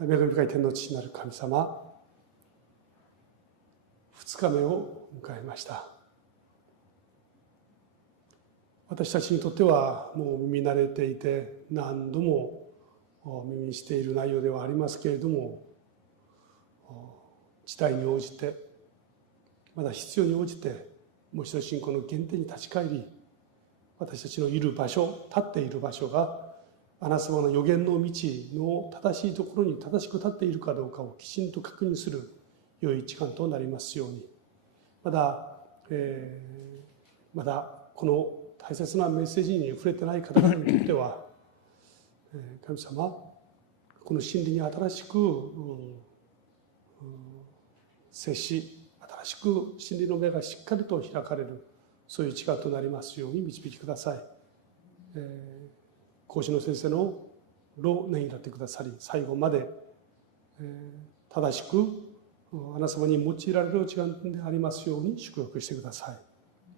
恵み深い天の父なる神様、2日目を迎えました。私たちにとってはもう耳慣れていて何度も耳にしている内容ではありますけれども、事態に応じて、まだ必要に応じてもう一度信仰の原点に立ち返り、私たちのいる場所、立っている場所があなた様の予言の道の正しいところに正しく立っているかどうかをきちんと確認する良い時間となりますように、まだこの大切なメッセージに触れてない方々にとっては、神様、この真理に新しく接し、新しく真理の目がしっかりと開かれる、そういう力となりますように導きください。講師の先生の労をねぎらってくださり、最後まで正しくあなた様に用いられる時間でありますように祝福してください。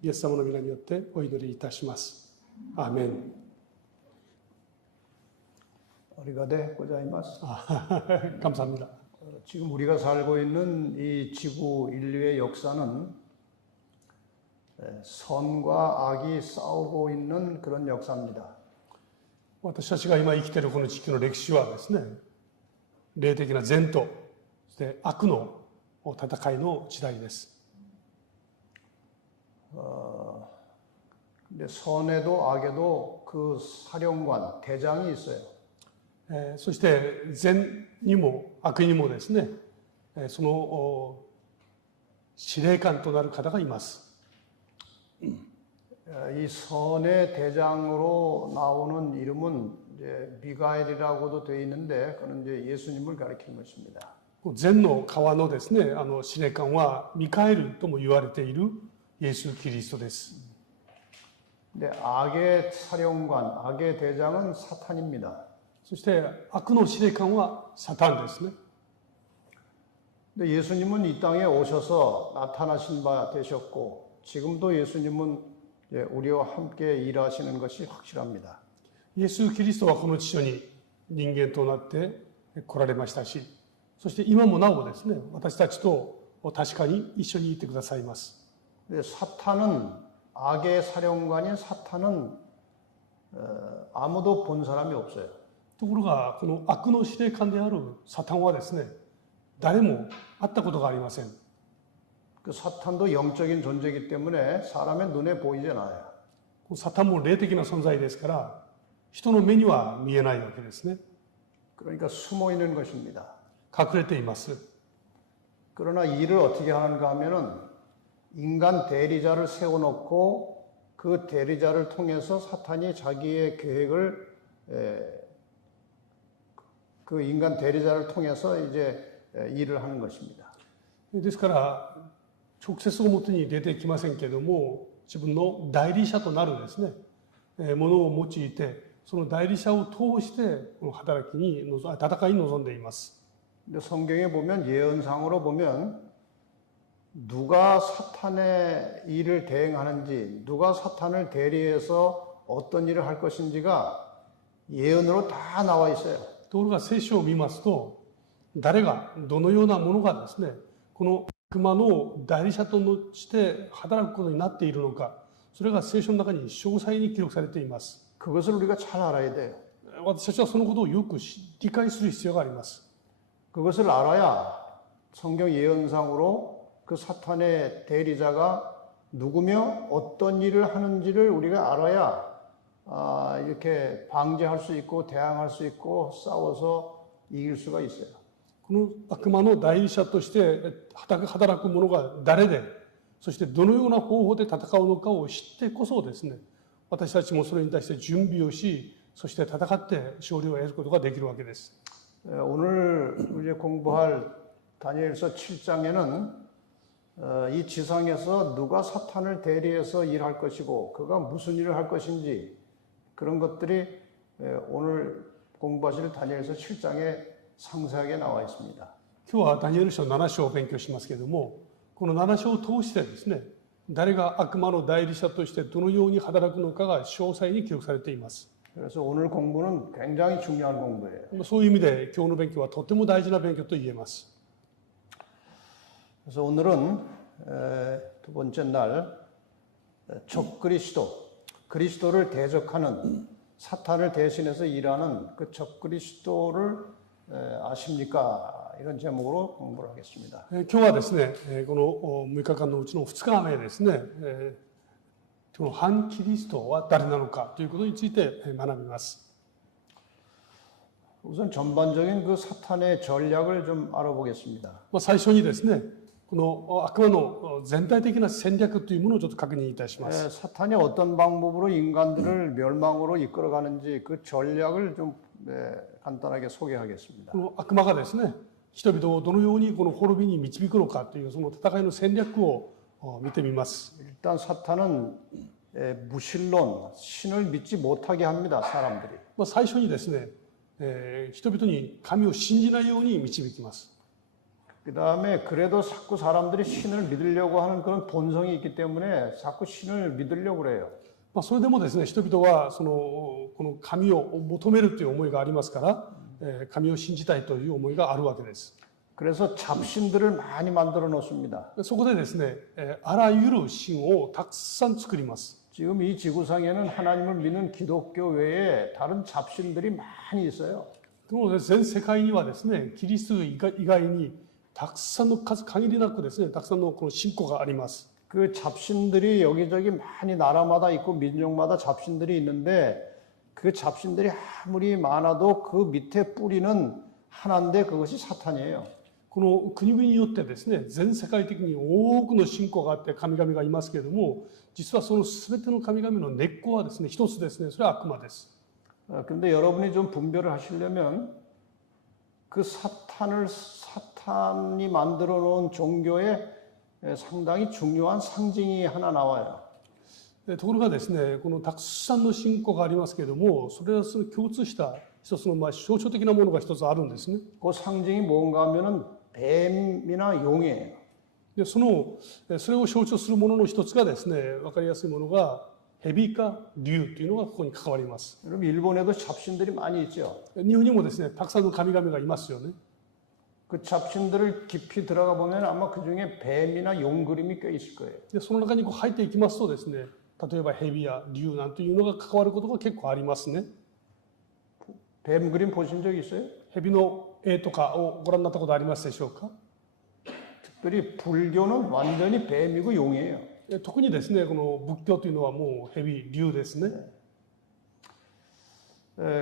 イエス様の皆によってお祈りいたします。アーメン。감사합니다. 지금 우리가 살고 있는 이 지구 인류의 역사는 선과 악이 싸우고 있는 그런 역사입니다. 私たちが今生きているこの地球の歴史はですね、霊的な善とそして悪の戦いの時代です。근데 선에도 악에도 그 사령관, 대장이 있어요. そして善にも悪にもですね、その司令官となる方がいます。이 선의 대장으로 나오는 이름은 이제 미가엘이라고도 되어 있는데, 그는 이제 예수님을 가리키는 것입니다. 善の川のですね、司令官はミカエルとも言われているイエス・キリストです。 근데 악의 사령관, 악의 대장은 사탄입니다. そして悪の司令官はサタンですね。 근데 예수님은 이 땅에 오셔서 나타나신 바 되셨고, 지금도 예수님은 우리와 함께 일하시는 것이 확실합니다. イエス・キリストはこの地上に人間となって来られましたし、そして今もなおですね、私たちと確かに一緒にいてくださいます。 사탄은, 악의 사령관인 사탄은 아무도 본 사람이 없어요. ところがこの悪の司令官であるサタンはですね、誰も会ったことがありません。 그 사탄도 영적인 존재이기 때문에 사람의 눈에 보이지 않아요. サタンも霊的な存在ですから、人の目には見えないわけですね。 그러니까 숨어 있는 것입니다. 隠れています。 그러나 일을 어떻게 하는가 하면은 인간 대리자를 세워놓고 그 대리자를 통해서 사탄이 자기의 계획을 그 인간 대리자를 통해서 이제 일을 하는 것입니다. ですから直接表に出てきませんけれども、自分の代理者となるですね、ものを用いて、その代理者を通してこの戦いに臨んでいます。 근데 성경에 보면 예언상으로 보면 누가 사탄의 일을 대행하는지, 누가 사탄을 대리해서 어떤 일을 할 것인지가 예언으로 다 나와 있어요. ところが聖書を見ますと、誰がどのようなものがですね、この悪魔の代理者として働くことになっているのか、それが聖書の中に詳細に記録されています。 그것을 우리가 잘 알아야 돼요. 私たちはそのことをよく理解する必要があります。 그것을 알아야 성경 예언상으로 그 사탄의 대리자가 누구며 어떤 일을 하는지를 우리가 알아야 이렇게 방지할 수 있고 대항할 수 있고 싸워서 이길 수가 있어요. この悪魔の代理者として働く者が誰で、そしてどのような方法で戦うのかを知ってこそですね、私たちもそれに対して準備をし、そして戦って勝利を得ることができるわけです。 오늘 이제 공부할 다니엘서 7장에는 이 지상에서 누가 사탄을 대리해서 일할 것이고 그가 무슨 일을 할 것인지 그런 것들이 오늘 공부하실 다니엘서 7장에 상세하게 나와 있습니다. 今日はダニエル書7章を勉強しますけれども、この7章を通してですね、誰が悪魔の代理者としてどのように働くのかが詳細に記録されています。 그래서 오늘 공부는 굉장히 중요한 공부예요. そういう意味で今日の勉強はとても大事な勉強と言えます。 그래서 오늘은 두 번째 날 적그리스도, 그리스도를 대적하는 사탄을 대신해서 일하는 그 적그리스도를 아십니까? 이런 제목으로 공부를 하겠습니다. 今日はですね、この6日間のうちの2日目ですね、この反キリストは誰なのかということについて学びます。 우선 전반적인 그 사탄의 전략을 좀 알아보겠습니다. 最初にですね、この悪魔の全体的な戦略というものをちょっと確認いたします。 사탄이 어떤 방법으로 인간들을 멸망으로 이끌어가는지 그 전략을 좀 간단하게 소개하겠습니다. この悪魔がですね、人々をどのようにこの滅びに導くのかというその戦いの戦略を見てみます。 일단 사탄은 무신론, 신을 믿지 못하게 합니다. 사람들이. 最初にですね、人々に神を信じないように導きます。 그 다음에 그래도 자꾸 사람들이 신을 믿으려고 하는 그런 본성이 있기 때문에 자꾸 신을 믿으려고 그래요. それでもですね、人々はこの神を求めるという思いがありますから、神を信じたいという思いがあるわけです。 그래서 잡신들을 많이 만들어 놓습니다. そこでですね、あらゆる神をたくさん作ります。 지금 이 지구상에는 하나님을 믿는 기독교 외에 다른 잡신들이 많이 있어요. 全世界にはですね、キリスト以外にたくさんの数限りなくですね、たくさんのこの信仰があります。 그 잡신들이 여기저기 많이 나라마다 있고 민족마다 잡신들이 있는데 그 잡신들이 아무리 많아도 그 밑에 뿌리는 하나인데 그것이 사탄이에요. この国々によってですね、全世界的に多くの信仰があって神々がいますけれども、実はその全ての神々の根っこはですね、一つですね、それは悪魔です。 근데 여러분이 좀 분별을 하시려면 그 사탄이 만들어 놓은 종교에 상당히 중요한 상징이 하나 나와요. ところがですね、このたくさんの信仰がありますけれども、それはその共通した一つの象徴的なものが一つあるんですね。 그 상징이 뭔가 하면은 뱀이나 용이에요. でそれを象徴するものの一つがですね、分かりやすいものが蛇か竜というのがここに関わります。 여러분 일본에도 잡신들이 많이 있죠. 日本にもですね、たくさんの神々がいますよね。 그 잡신들을 깊이 들어가 보면 아마 그 중에 뱀이나 용 그림이 꽤 있을 거예요. でその中に入っていきますとですね、例えば蛇や竜なんていうのが関わることが結構ありますね。 뱀 그림 보신 적 있어요? 蛇の絵とかをご覧になったことありますでしょうか。 특별히 불교는 완전히 뱀이고 용이에요. 特にですね、この仏教というのはもう蛇、竜ですね。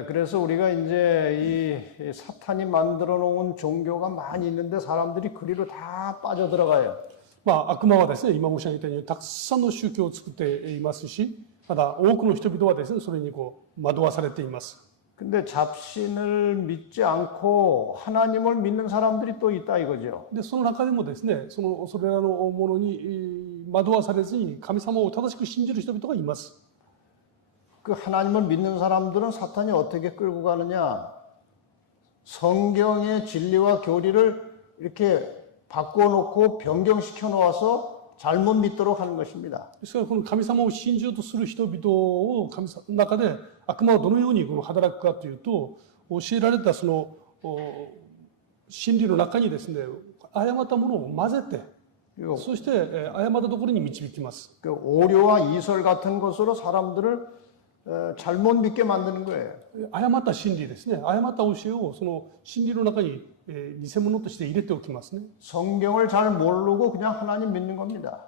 그래서 우리가 이제 이 사탄이 만들어 놓은 종교가 많이 있는데 사람들이 그리로 다 빠져 들어가요. 悪魔はですね、今申し上げたようにたくさんの宗教を作っていますし、まだ多くの人々はですね、それに惑わされています。 근데 잡신을 믿지 않고 하나님을 믿는 사람들이 또 있다 이거죠. でその中でもですね、それらのものに惑わされずに神様を正しく信じる人々がいます。 그 하나님을 믿는 사람들은 사탄이 어떻게 끌고 가느냐? 성경의 진리와 교리를 이렇게 바꿔놓고 변경시켜 놓아서 잘못 믿도록 하는 것입니다. ですからこの神様を信じようとする人々を神様の中で悪魔はどのように働くかというと、教えられたその真理の中にですね、誤ったものを混ぜて、そして誤ったところに導きます。 그 오류와 이설 같은 것으로 사람들을 잘못 믿게 만드는 거예요. 誤った真理ですね、誤った教えをその真理の中に偽物として入れておきますね。 성경을 잘 모르고 그냥 하나님 믿는 겁니다.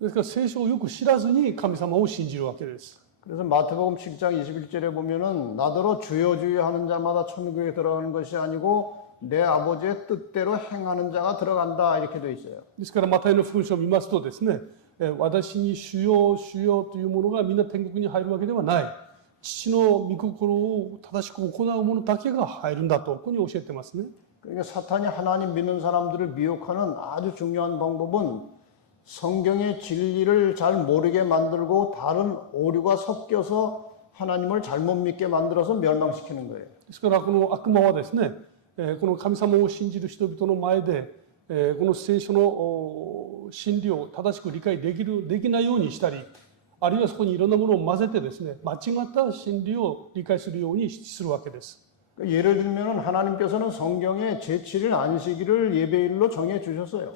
ですから聖書をよく知らずに神様を信じるわけです。 그래서 마태복음 7장 21절에 보면은 나더러 주여 주여 하는 자마다 천국에 들어가는 것이 아니고 내 아버지의 뜻대로 행하는 자가 들어간다 이렇게 돼 있어요. ですからマタイの福音書を見ますとですね、私に主よ主よというものがみんな天国に入るわけではない。父の御心を正しく行う者だけが入るんだとここに教えてますね。 그러니까 사탄이 하나님 믿는 사람들을 미혹하는 아주 중요한 방법은 성경의 진리를 잘 모르게 만들고 다른 오류가 섞여서 하나님을 잘못 믿게 만들어서 멸망시키는 거예요. ですからこの悪魔はですね、この神様を信じる人々の前で、この聖書の真理を正しく理解できないようにしたり、あるいはそこにいろんなものを混ぜてですね、間違った真理を理解するようにするわけです。 예를 들면 하나님께서는 성경에 제7일 안식일을 예배일로 정해 주셨어요.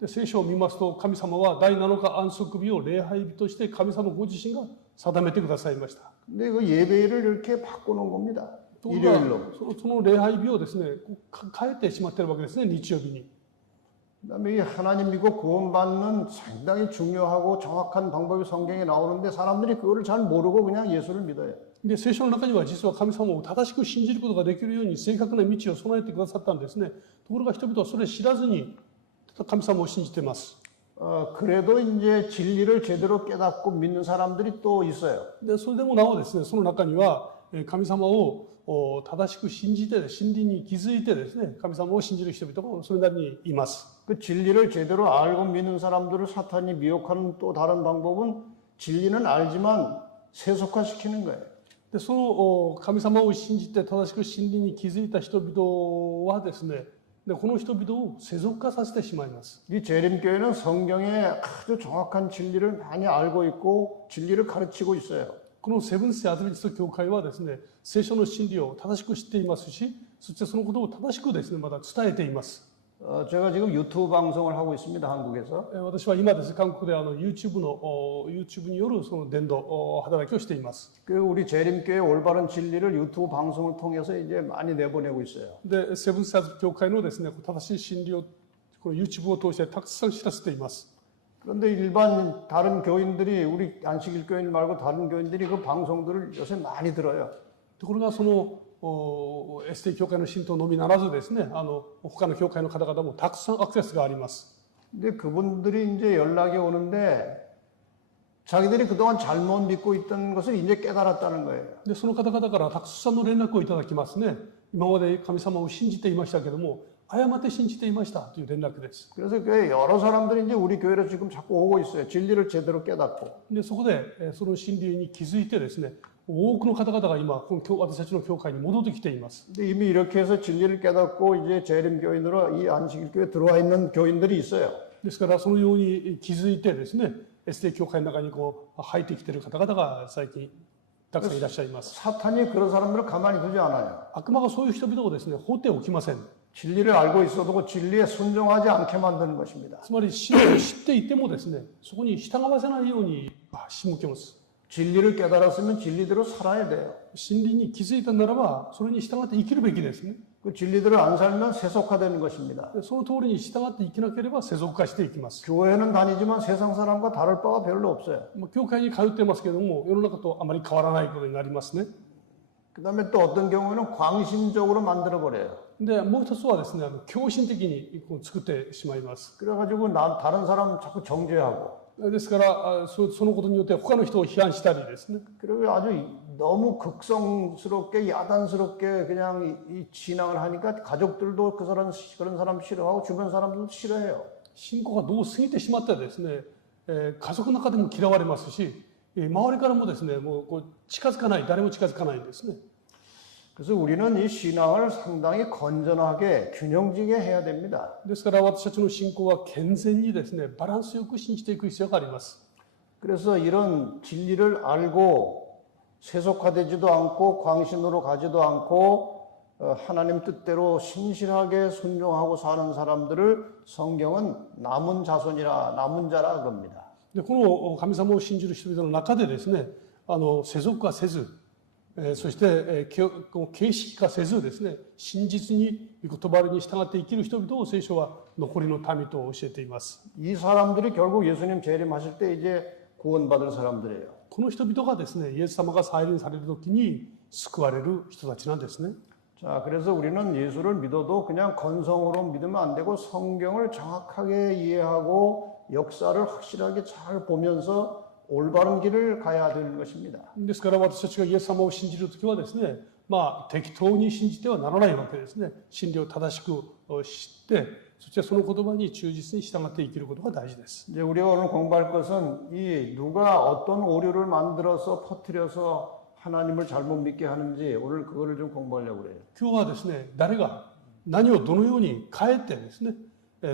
で聖書を見ますと、神様は第7日安息日を礼拝日として神様ご自身が定めてくださいました。 근데 그 예배일을 이렇게 바꿔놓은 겁니다. ところが 일요일로. その礼拝日をですね、変えてしまっているわけですね、日曜日に。 그다음에 이 하나님 믿고 구원받는 상당히 중요하고 정확한 방법이 성경에 나오는데 사람들이 그거를 잘 모르고 그냥 예수를 믿어요. で聖書の中には実は神様を正しく信じることができるように正確な道を備えてくださったんですね。ところが人々はそれを知らずに神様を信じています。 그래도 이제 진리를 제대로 깨닫고 믿는 사람들이 또 있어요. でそれでもなおですね、その中には神様を正しく信じて真理に気づいてですね、神様を信じる人々がそれなりにいます。 그 진리를 제대로 알고 믿는 사람들을 사탄이 미혹하는 또 다른 방법은 진리는 알지만 세속화시키는 거예요. でその神様を信じて正しく真理に気づいた人々はですね、でこの人々を世俗化させてしまいます。 이 재림교회는 성경의 아주 정확한 진리를 많이 알고 있고 진리를 가르치고 있어요. このセブンス・アドベンチスト教会はですね、聖書の真理を正しく知っていますし、そしてそのことを正しくですね、また伝えています。 제가 지금 유튜브 방송을 하고 있습니다. 한국에서. 私は今ですね、韓国でYouTube によるその伝道働きをしています。 그리고 우리 재림교회 올바른 진리를 유튜브 방송을 통해서 이제 많이 내보내고 있어요. で、セブンス・アドベンチスト教会のですね、正しい真理をこの YouTube を通してたくさん知らせています。 그런데 일반 다른 교인들이 우리 안식일 교인 말고 다른 교인들이 그 방송들을 요새 많이 들어요. ところがそのST 教会の信徒のみならずですね、他の教会の方々もたくさんアクセスがあります。 근데 그분들이 이제 연락이 오는데 자기들이 그동안 잘못 믿고 있던 것을 이제 깨달았다는 거예요. で、その方々からたくさんの連絡をいただきますね。今まで神様を信じていましたけども、誤って信じていましたという連絡です。 그래서 교회 여러 사람들이 이제 우리 교회로 지금 자꾸 오고 있어요. 진리를 제대로 깨닫고. で、そこでその真理に気づいてですね、多くの方々が今この私たちの教会に戻ってきています。 근데 이미 이렇게 해서 진리를 깨닫고 이제 재림 교인으로 이 안식일 교회에 들어와 있는 교인들이 있어요. ですからそのように気づいてですね、ST 教会の中に入ってきている方々が最近たくさんいらっしゃいます。 사탄이 그런 사람들을 가만히 두지 않아요. 悪魔がそういう人々をですね、放っておきません。 진리를 알고 있어도 그 진리에 순종하지 않게 만드는 것입니다. つまり真理を知っていてもですね、そこに従わせないように仕向けます。 진리를 깨달았으면 진리대로 살아야 돼요. 真理に気づいたならば、それに従って生きるべきですね。 그 진리대로 안 살면 세속화되는 것입니다. その通りに従って生きなければ世俗化していきます。 교회는 다니지만 세상 사람과 다를 바가 별로 없어요. 教会に通ってますけども、世の中とあまり変わらないことになりますね。 그다음에 또 어떤 경우에는 광신적으로 만들어 버려요. で、もう一つはですね、狂信的に作ってしまいます。 그래가지고 다른 사람 자꾸 정죄하고. ですからそのことによって他の人を批判したりですね。 그리고 아주 너무 극성스럽게 야단스럽게 그냥 이 신앙을 하니까 가족들도 그런 사람 싫어하고 주변 사람들도 싫어해요. 信仰がどう過ぎてしまってですね、家族の中でも嫌われますし、周りからもですね、もう近づかない、誰も近づかないんですね。 그래서 우리는 이 신앙을 상당히 건전하게 균형지게 해야 됩니다. ですから私たちの信仰は健全にですね、バランスよく信じていく必要があります。 그래서 이런 진리를 알고 세속화되지도 않고 광신으로 가지도 않고 하나님 뜻대로 신실하게 순종하고 사는 사람들을 성경은 남은 자손이라 남은 자라 그럽니다. でこの神様を信じる人々の中でですね、世俗化せず、そして形式化せずですね、真実に御言葉に従って生きる人々を聖書は残りの民と教えています。 이 사람들이 결국 예수님 재림하실 때 이제 구원받을 사람들이에요. この人々がですね、イエス様が再臨される時に救われる人たちなんですね。 자, 그래서 우리는 예수를 믿어도 그냥 건성으로 믿으면 안 되고 성경을 정확하게 이해하고 역사를 확실하게 잘 보면서 올바른 길을 가야 되는 것입니다. ですから私たちがイエス様を信じる時はですね、適当に信じてはならないわけですね。真理を正しく知って、そしてその言葉に忠実に従って生きることが大事です。 이제 우리가 오늘 공부할 것은 이 누가 어떤 오류를 만들어서 퍼뜨려서 하나님을 잘못 믿게 하는지 오늘 그거를 좀 공부하려고 그래요. 今日はですね、誰が何をどのように変えてですね、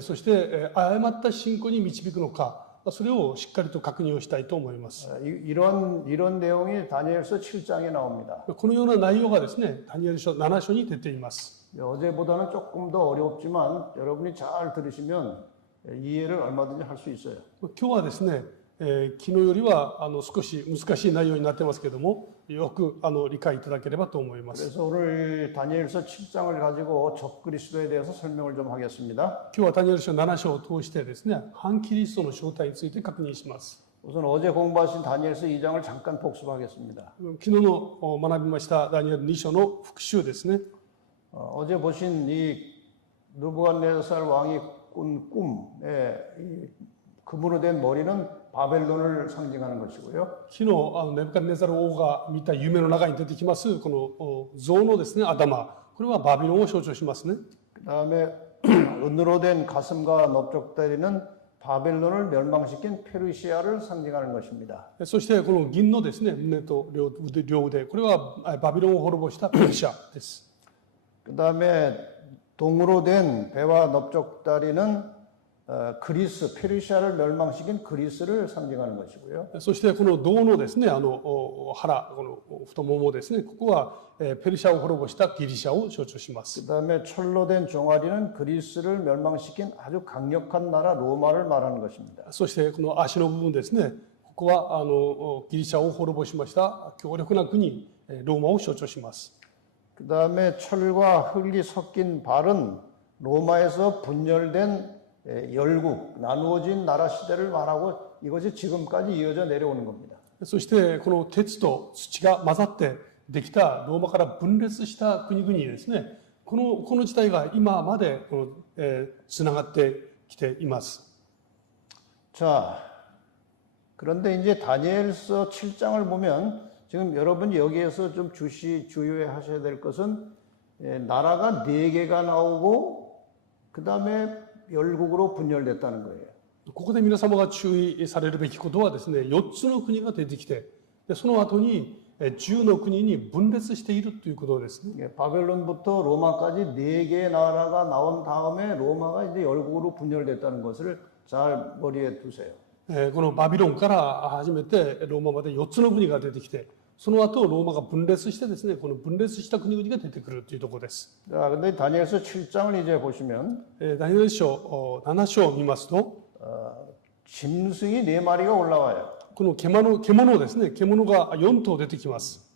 そして誤った信仰に導くのか、それをしっかりと確認をしたいと思います。 이런 내용이 다니엘서 7장에 나옵니다. このような内容がですね、ダニエル書7章に出ています。 어제보다는 조금 더 어렵지만 여러분이 잘 들으시면 이해를 얼마든지 할 수 있어요. 今日はですね、昨日よりは少し難しい内容になってますけども、よく理解いただければと思います。 그래서 오늘 다니엘서 7장을 가지고 적그리스도에 대해서 설명을 좀 하겠습니다. 今日はダニエル書7章を通してですね、反キリストの正体について確認します。 우선 어제 공부하신 다니엘서 2장을 잠깐 복습하겠습니다. 昨日の学びましたダニエル2章の復習ですね。 어제 보신 이 느부갓네살 왕이 꾼 꿈에 이 금으로 된 머리는 바벨론을 상징하는 것이고요. 昨日ネブカデネザル王が見た夢の中に出てきますこの像のですね頭、これはバビロンを象徴しますね。 그다음에 은으로 된 가슴과 넓적다리는 바벨론을 멸망시킨 페르시아를 상징하는 것입니다. そしてこの銀のですね胸と両腕、これはバビロンを滅ぼしたペルシャです。 그다음에 동으로 된 배와 넓적다리는 그리스, 페르시아를 멸망시킨 그리스를 상징하는 것이고요. そしてこの銅のですね腹、この太ももですね、ここはペルシャを滅ぼしたギリシャを象徴します。 그다음에 철로 된 종아리는 그리스를 멸망시킨 아주 강력한 나라 로마를 말하는 것입니다. そしてこの足の部分ですね、ここはギリシャを滅ぼしました強力な国ローマを象徴します。 그다음에 철과 흙이 섞인 발은 로마에서 분열된 열국, 나누어진 나라 시대를 말하고 이것이 지금까지 이어져 내려오는 겁니다. そしてこの鉄と土が混ざってできたローマから分裂した国々ですね、この時代が今までつながってきています。 자, 그런데 이제 다니엘서 7장을 보면 지금 여러분이 여기에서 좀 주의하셔야 될 것은 나라가 4개가 나오고 그 다음에 열국으로 분열됐다는 거예요. ここで皆様が注意されるべきことはですね、4つの国が出てきて、でその後に10の国に分裂しているということですね。 바벨론부터 로마까지 4개의 나라가 나온 다음에 로마가 이제 열국으로 분열됐다는 것을 잘 머리에 두세요. このバビロンから始めてローマまで4つの国が出てきて、その後ローマが分裂してですね、この分裂した国々が出てくるというところです。 자, 근데 다니엘서 7장을 이제 보시면 ダニエル書7章を見ますと、 짐승이 4마리가 올라와요. この獣ですね、獣が4頭出てきます。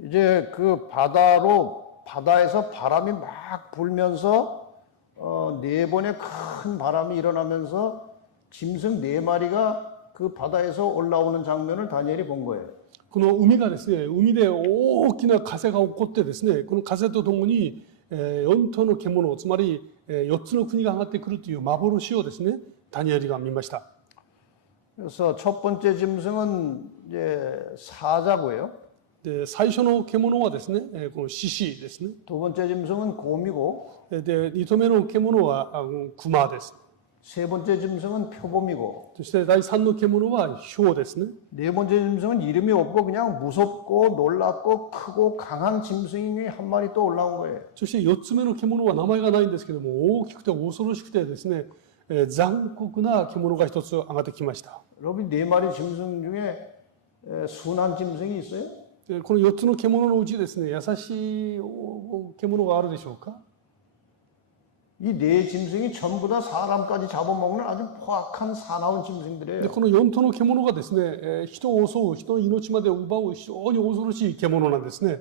이제 그 바다에서 바람이 막 불면서 4번의 큰 바람이 일어나면서 짐승 4마리가 그 바다에서 올라오는 장면을 다니엘이 본 거예요. この海がですね、海で大きな風が起こってですね、この風とともに4頭の獣、つまり4つの国が上がってくるという幻をですね、ダニエルが見ました。 그래서 첫 번째 짐승은 이제 사자고요. で最初の獣はですね、この獅子ですね。 두 번째 짐승은 곰이고 で2頭目の獣は熊です。 세 번째 짐승은 표범이고 そして第3の獣は豹ですね。 네 번째 짐승은 이름이 없고 그냥 무섭고 놀랍고 크고 강한 짐승이 한 마리 또 올라온 거예요. そして4つ目の獣は名前がないんですけども、大きくて恐ろしくてですね、残酷な獣が一つ上がってきました。 여러분 네 마리 짐승 중에 순한 짐승이 있어요? この4つの獣のうちですね、優しい獣があるでしょうか？ 이 네 짐승이 전부 다 사람까지 잡아먹는 아주 포악한 사나운 짐승들이에요. でこの4頭の獣がですね、人を襲う、人の命まで奪う非常に恐ろしい獣なんですね。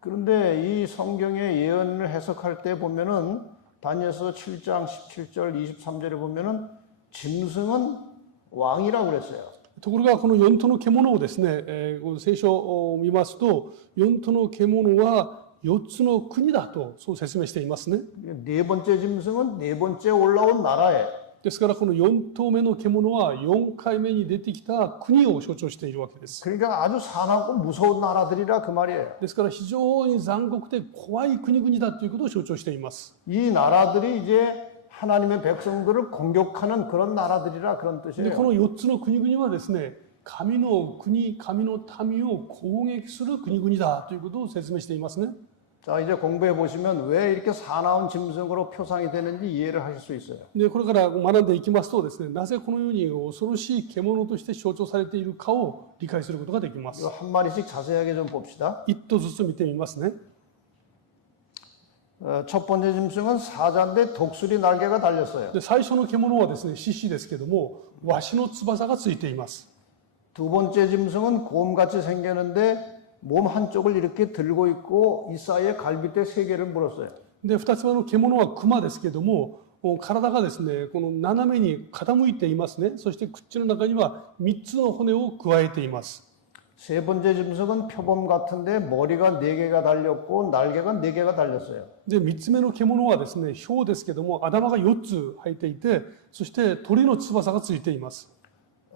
그런데 이 성경의 예언을 해석할 때 보면은 다니엘서 7장 17절 23절에 보면은 짐승은 왕이라고 그랬어요. ところがこの4頭の獣をですね、聖書を見ますと、4頭の獣は4つの国だとそう説明していますね。 네 번째 짐승은 네 번째 올라온 나라에 ですからこの4頭目の獣は4回目に出てきた国を象徴しているわけです。 그러니까 아주 사납고 무서운 나라들이라 그 말이에요. ですから非常に残酷で怖い国々だということを象徴しています。 이 나라들이 이제 하나님의 백성들을 공격하는 그런 나라들이라 그런 で 뜻이에요. この4つの国々はですね、神の国、神の民を攻撃する国々だということを説明していますね。 자, 이제 공부해 보시면 왜 이렇게 사나운 짐승으로 표상이 되는지 이해를 하실 수 있어요. で、これから学んでいきますとですね、なぜこのように恐ろしい獣として象徴されているかを理解することができま 이거 す。 한 마리씩 자세하게 좀 봅시다. 一頭ずつ見てみますね。 첫 번째 짐승은 사자인데 독수리 날개가 달렸어요. で、最初の獣はですね、獅子ですけども、ワシの翼がついています。 두 번째 짐승은 곰같이 생겼는데 몸 한쪽을 이렇게 들고 있고 이 사이에 갈빗대 3개를 물었어요. で、二つ目の獣は熊ですけども、体がですね、この斜めに傾いていますね。そして口の中には3つの骨を加えています。 세 번째 짐승은 표범 같은데 머리가 4개가 달렸고 날개가 4개가 달렸어요. で、3つ目の獣はですね、豹ですけども、頭が4つ生えていて、そして鳥の翼がついています。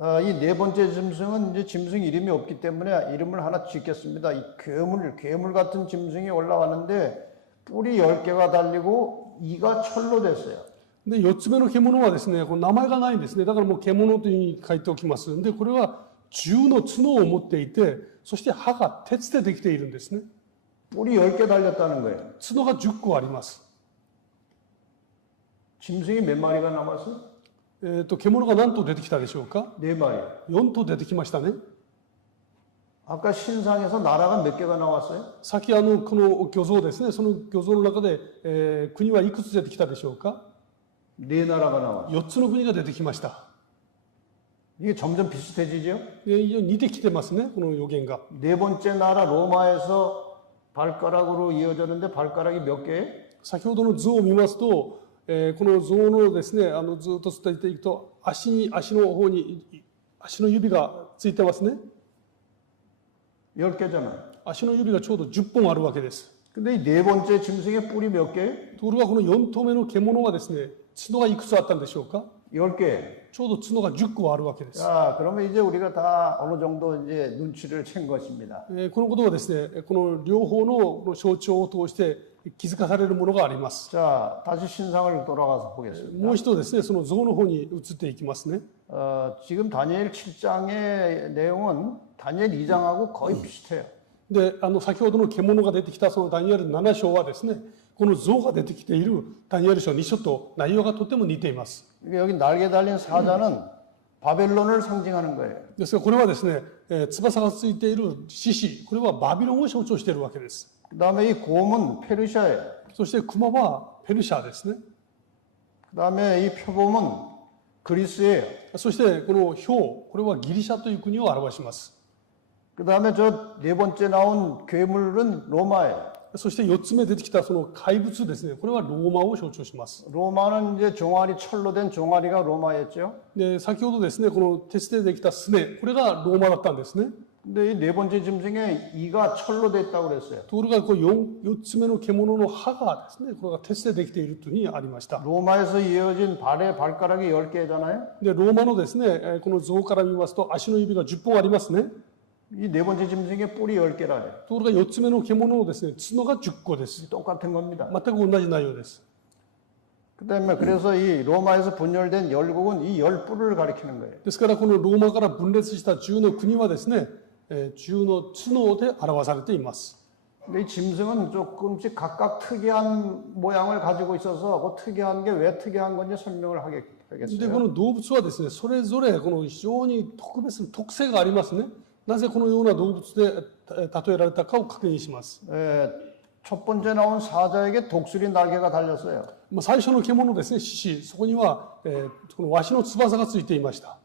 이 네 번째 짐승은 이제 짐승 이름이 없기 때문에 이름을 하나 짓겠습니다. 이 괴물 같은 짐승이 올라왔는데 뿔이 10개가 달리고 이가 철로 됐어요. で、4つ目の獣はですね、この名前がないんですね。だからもう獣というふうに書いておきます。で、これは10の角を持っていて、そして歯が鉄でできているんですね。 뿔이 10개 달렸다는 거예요. 角が10個あります。 짐승이 몇 마리가 남았어요? 獣が何頭出てきたでしょうか？ 4마리. 4頭出てきましたね。 아까 신상에서 나라가 몇 개가 나왔어요? さっきこの漁像ですね、その漁像の中で、国はいくつ出てきたでしょうか？ 4나라가 나왔어요. 4つの国が出てきました。 이게 점점 비슷해지죠? で、似てきてますね、この予言が。 네 번째 나라 로마에서 발가락으로 이어졌는데 발가락이 몇 개예요? 先ほどの図を見ますと、この像のですね、ずっと伝えていくと、足の方に、足の指がついてますね。 10개잖아요. 足の指がちょうど10本あるわけです。 근데 이 네 번째 짐승의 뿔이 몇 개예요? ところがこの4頭目の獣はですね、角がいくつあったんでしょうか？ 10개. ちょうど角が10個あるわけです。 자, 그러면 이제 우리가 다 어느 정도 이제 눈치를 챈 것입니다. このことはですね、この両方の象徴を通して気づかされるものがあります。 자, 다시 신상을 돌아가서 보겠습니다. もう一度ですね、その像の方に移っていきますね。 지금 다니엘 7장의 내용은 다니엘 2장하고 거의 비슷해요. で、先ほどの獣が出てきたそのダニエル7章はですね、この像が出てきているダニエル書2章と内容がとても似ています。 여기 날개 달린 사자는 바벨론을 상징하는 거예요. ですがこれはですね、翼がついている獅子、これはバビロンを象徴しているわけです。 그다음에 이 곰은 페르시아예요. そして熊はペルシャですね。 그다음에 이 표범은 그리스예요. そしてこの豹、これはギリシャという国を表します。 그다음에 저 네 번째 나온 괴물은 로마예요. そして4つ目出てきたその怪物ですね、これはローマを象徴します。 로마는 이제 종아리 철로 된 종아리가 로마였죠. で、先ほどですね、この鉄でできたすね、これがローマだったんですね。 근데 이 네 번째 짐승에 이가 철로 됐다고 그랬어요. ところがこう 4つ目の獣の歯がですね、これが鉄でできているというふうにありました。 로마에서 이어진 발에 발가락이 10개잖아요. で、ローマのですね、この像から見ますと足の指が10本ありますね。 이 네 번째 짐승의 뿔이 10개라요. ところが4つ目の獣のですね、角が10個です。 똑같은 겁니다. 全く同じ内容です。 그다음에 그래서 이 로마에서 분열된 열국은 이 10뿔을 가리키는 거예요. ですからこのローマから分裂した10の国はですね、10の角で表されています。 근데 이 짐승은 조금씩 각각 특이한 모양을 가지고 있어서 그 특이한 게 왜 특이한 건지 설명을 で、 하겠어요. この動物はですね、それぞれこの非常に特別な特性がありますね。なぜこのような動物で例えられたかを確認します。 첫 번째 나온 사자에게 독수리 날개가 달렸어요. 最初の獣ですね、獅子、そこには、このワシの翼がついていました。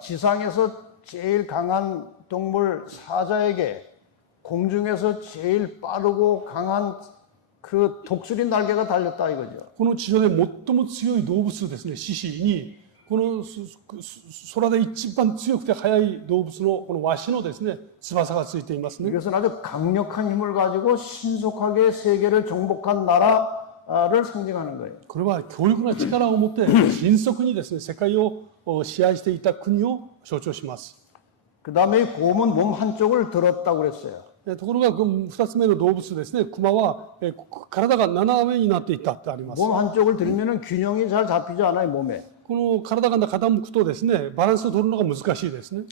지상에서 제일 강한 동물 사자에게 공중에서 제일 빠르고 강한 그 독수리 날개가 달렸다 이거죠. この地上で最も強い動物ですね、獅子に、この空で一番強くて速い動物のこのワシのですね、翼がついていますね。 이것은 아주 강력한 힘을 가지고 신속하게 세계를 정복한 나라를 상징하는 거예요. これは強力な力を持って迅速にですね、世界を支配していた国を象徴します。 그다음에 이 곰은 몸 한쪽을 들었다고 그랬어요. ところが2つ目の動物ですね、熊は体が斜めになっていったってあります。 몸 한쪽을 들면은 균형이 잘 잡히지 않아요, 몸에. この体が傾くとですね、バランスを取るのが難しいですね。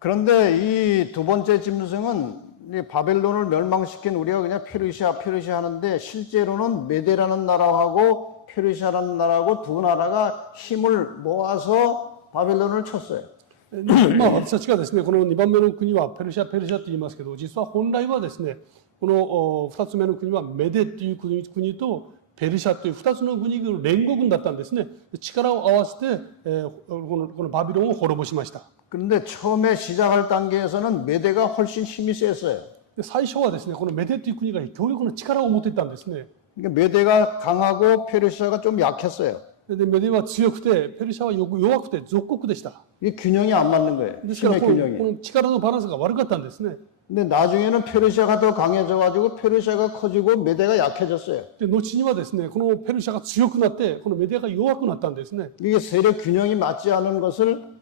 그런데 이 두 번째 짐승은 이 바벨론을 멸망시킨 우리가 그냥 페르시아 하는데 실제로는 메데라는 나라하고 페르시아라는 나라하고 두 나라가 힘을 모아서 바벨론을 쳤어요. 私たちがですね、この2番目の国はペルシャと言いますけど、実は本来はですね、この2つ目の国はメデという国とペルシャという2つの国の連合軍だったんですね。力を合わせて、このバビロンを滅ぼしました。 그런데 처음에 시작할 단계에서는 메데가 훨씬 힘이 셌어요. で最初はですね、このメデという国が強力な力を持っていたんですね。 그러니까 메데가 강하고 페르시아가 좀 약했어요. でメデは強くて、ペルシャは弱くて属国でした。 이게 균형이 안 맞는 거예요. ですから 힘의 こ 균형이. の力のバランスが悪かったんですね。 근데 나중에는 페르시아가 더 강해져가지고 페르시아가 커지고 메데가 약해졌어요. で後にはですね、このペルシャが強くなって、このメデが弱くなったんですね。 이게 세력 균형이 맞지 않은 것을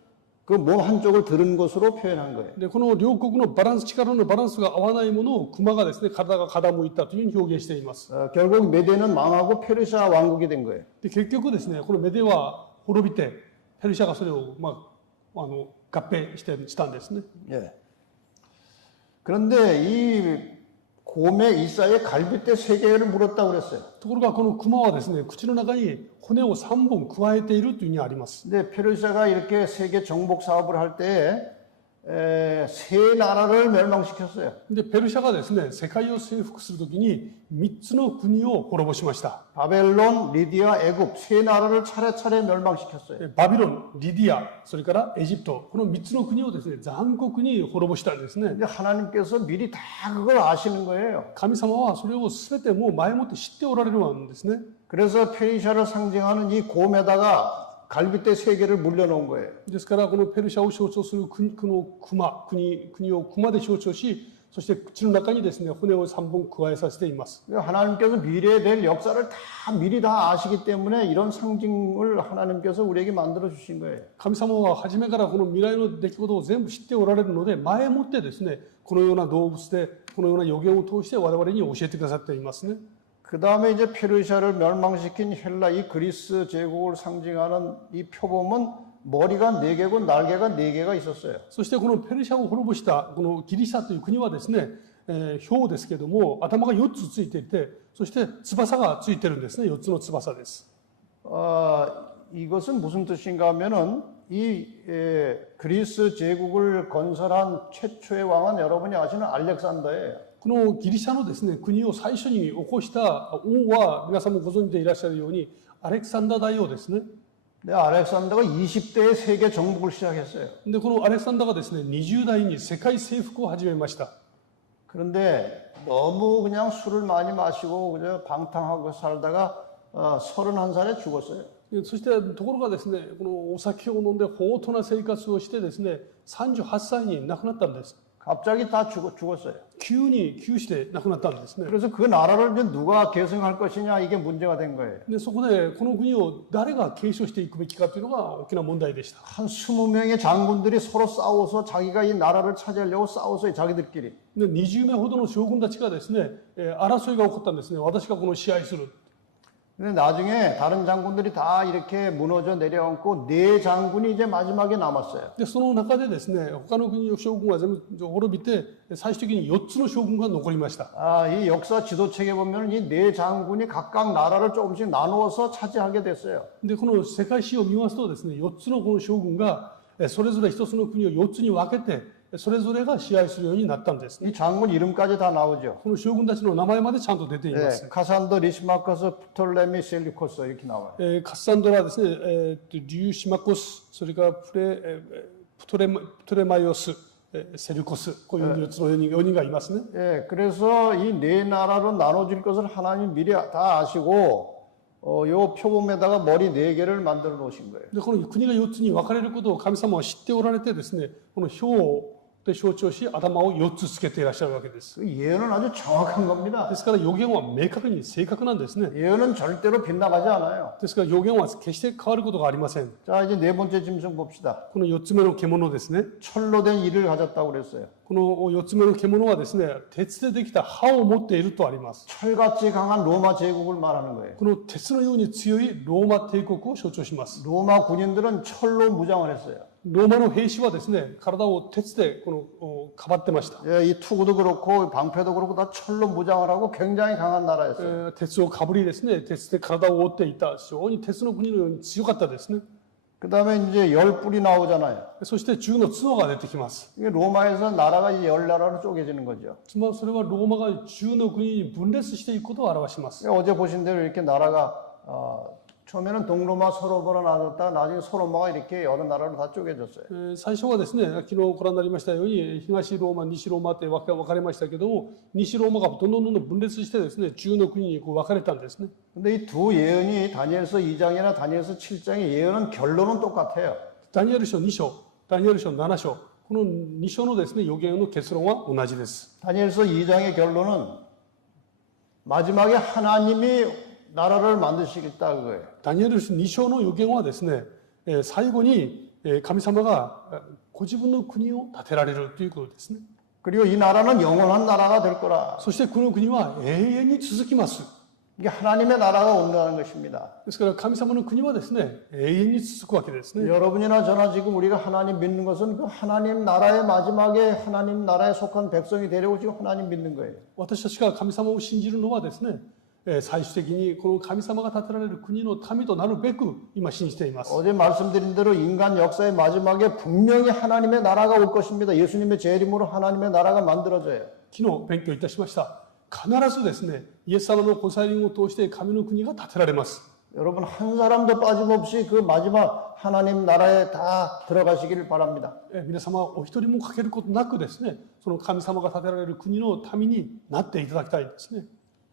그 몸 한쪽을 들은 것으로 표현한 거예요. でこの両国のバランス、力のバランスが合わないものを熊がですね、体が傾いたというふうに表現しています。 결국 메데는 망하고 페르시아 왕국이 된 거예요. で結局ですね、このメデは滅びて、ペルシャがそれを、合併したんですね。 예. 그런데 이 곰의 이사에 갈빗대 3개를 물었다고 그랬어요. ところがこの熊はですね、口の中に骨を3本加えているというふうにあります。 근데 페르시아가 이렇게 세계 정복 사업을 할 때에 세 나라를 멸망시켰어요. でペルシャがですね、世界を征服するときに3つの国を滅ぼしました。 바벨론, 리디아, 애굽 세 나라를 차례차례 멸망시켰어요. バビロン、リディア、それからエジプト、この3つの国をですね、残酷に滅ぼしたんですね。 근데 하나님께서 미리 다 그걸 아시는 거예요. 神様はそれを全てもう前もって知っておられるんですね。 그래서 페르시아를 상징하는 이 곰에다가 갈빗대 3개를 물려놓은 거예요. ですからこのペルシャを象徴する国を熊で象徴し、そして口の中にですね、骨を3本加えさせています。 하나님께서 미래에 될 역사를 다 미리 다 아시기 때문에 이런 상징을 하나님께서 우리에게 만들어 주신 거예요. 神様は初めからこの未来の出来事を全部知っておられるので、前もってですね、このような動物でこのような予言を通して我々に教えてくださっていますね。 그 다음에 이제 페르시아를 멸망시킨 헬라 이 그리스 제국을 상징하는 이 표범은 머리가 4개고 날개가 4개가 있었어요. そしてこのペルシャを滅ぼしたこのギリシャという国はですね、豹ですけども頭が4つついていて、そして翼がついてるんですね。4つの翼です。 이것은 무슨 뜻인가 하면은 이 그리스 제국을 건설한 최초의 왕은 여러분이 아시는 알렉산더예요. このギリシャのですね、国を最初に起こした王は皆さんもご存知でいらっしゃるようにアレクサンダー大王ですね。 네, 알렉산더가 20대에 세계 정복을 시작했어요. でこのアレクサンダーがですね、20代に世界征服を始めました。 그런데 너무 그냥 술을 많이 마시고 그저 방탕하고 살다가 31살에 죽었어요. そしてところがですね、このお酒を飲んで放蕩な生活をしてですね、38歳に亡くなったんです。 갑자기 다 죽었어요. 急死で亡くなったんですね。 그래서 그 나라를 이제 누가 계승할 것이냐 이게 문제가 된 거예요. でそこでこの国を誰が継承していくべきかというのが大きな問題でした。 한 20명의 장군들이 서로 싸워서 자기가 이 나라를 차지하려고 싸웠어요. 자기들끼리. で20名ほどの将軍たちがですね、争いが起こったんですね。私がこの支配する。 근데 나중에 다른 장군들이 다 이렇게 무너져 내려앉고 4장군이 이제 마지막에 남았어요. でその中でですね、他の国の将軍は全部滅びて、最終的に4つの将軍が残りました。 이 역사 지도책에 보면 이 4장군이 각각 나라를 조금씩 나누어서 차지하게 됐어요. でこの世界史を見ますとですね、4つのこの将軍がそれぞれ1つの国を4つに分けて、それぞれが支配するようになったんです。 이 장군 이름까지 다 나오죠. この将軍たちの名前までちゃんと出ています。 네, 카산더, 리시마커스, 프톨레미, 셀리코스 이렇게 나와요. カッサンドラですね、リューシマコス、それからプトレマイオス、セルコス、こういう4つの4人がいますね。 예, 그래서 이 4나라로 나눠질 것을 하나님 미리 다 아시고 요 표범에다가 머리 4개를 만들어 놓으신 거예요. でこの国が4つに分かれることを神様は知っておられてですね、この表で象徴し頭を4つつけていらっしゃるわけです。 그 예언은 아주 정확한 겁니다. ですから予言は明確に正確なんですね。 예언은 절대로 빗나가지 않아요. ですから予言は決して変わることがありません。 자, 이제 4번째 짐승 봅시다. この4つ目の獣ですね。 철로 된 이를 가졌다고 그랬어요. この4つ目の獣はですね、鉄でできた歯を持っているとあります。 철같이 강한 로마 제국을 말하는 거예요. この鉄のように強いローマ帝国を象徴します。 로마 군인들은 철로 무장을 했어요. ローマの兵士はですね、体を鉄でこのかばってました。 예, 이 투구도 그렇고 방패도 그렇고 다 철로 무장을 하고 굉장히 강한 나라였어요. 鉄をかぶりですね、鉄で体を覆っていた、非常に鉄の国のように強かったですね。 그 다음에 이제 열 뿔이 나오잖아요. そして銃の角が出てきます。 이게 로마에서 나라가 이제 열 나라로 쪼개지는 거죠. つまりそれはローマが銃の国に分裂していくことを表します。 어제 보신 대로 이렇게 나라가 처음에는 동로마 서로마로 나눴다 나중에 서로마가 이렇게 여러 나라로 다 쪼개졌어요. 最初はですね、昨日ご覧になりましたように、東ローマ、西ローマって分かれましたけども、西ローマがどんどん分裂してですね、中の国にこう分かれたんですね。 근데 이 두 예언이 다니엘서 2장이나 다니엘서 7장의 예언은 결론은 똑같아요. ダニエル書2章、ダニエル書7章、この2章のですね、予言の結論は同じです。 다니엘서 2장의 결론은 마지막에 하나님이 나라를 만드시겠다 그거예요. ダニエル書2章の予言はですね、最後に神様がご自分の国を建てられるということですね。 그리고 이 나라는 영원한 나라가 될 거라. そしてこの国は永遠に続きます。 이게 하나님의 나라가 온다는 것입니다. ですから神様の国はですね、永遠に続くわけですね。 여러분이나 저나 지금 우리가 하나님 믿는 것은 그 하나님 나라의 마지막에 하나님 나라에 속한 백성이 되려고 지금 하나님 믿는 거예요. 私たちが神様を信じるのはですね、最終的にこの神様が建てられる国の民となるべく今信じています。 어제 말씀드린 대로 인간 역사의 마지막에 분명히 하나님의 나라가 올 것입니다. 예수님의 재림으로 하나님의 나라가 만들어져요. 昨日勉強いたしました。必ずですね、イエス様のご再臨を通して神の国が建てられます。 여러분 한 사람도 빠짐없이 그 마지막 하나님 나라에 다 들어가시기를 바랍니다. 皆様お一人も欠けることなくですね、その神様が建てられる国の民になっていただきたいですね。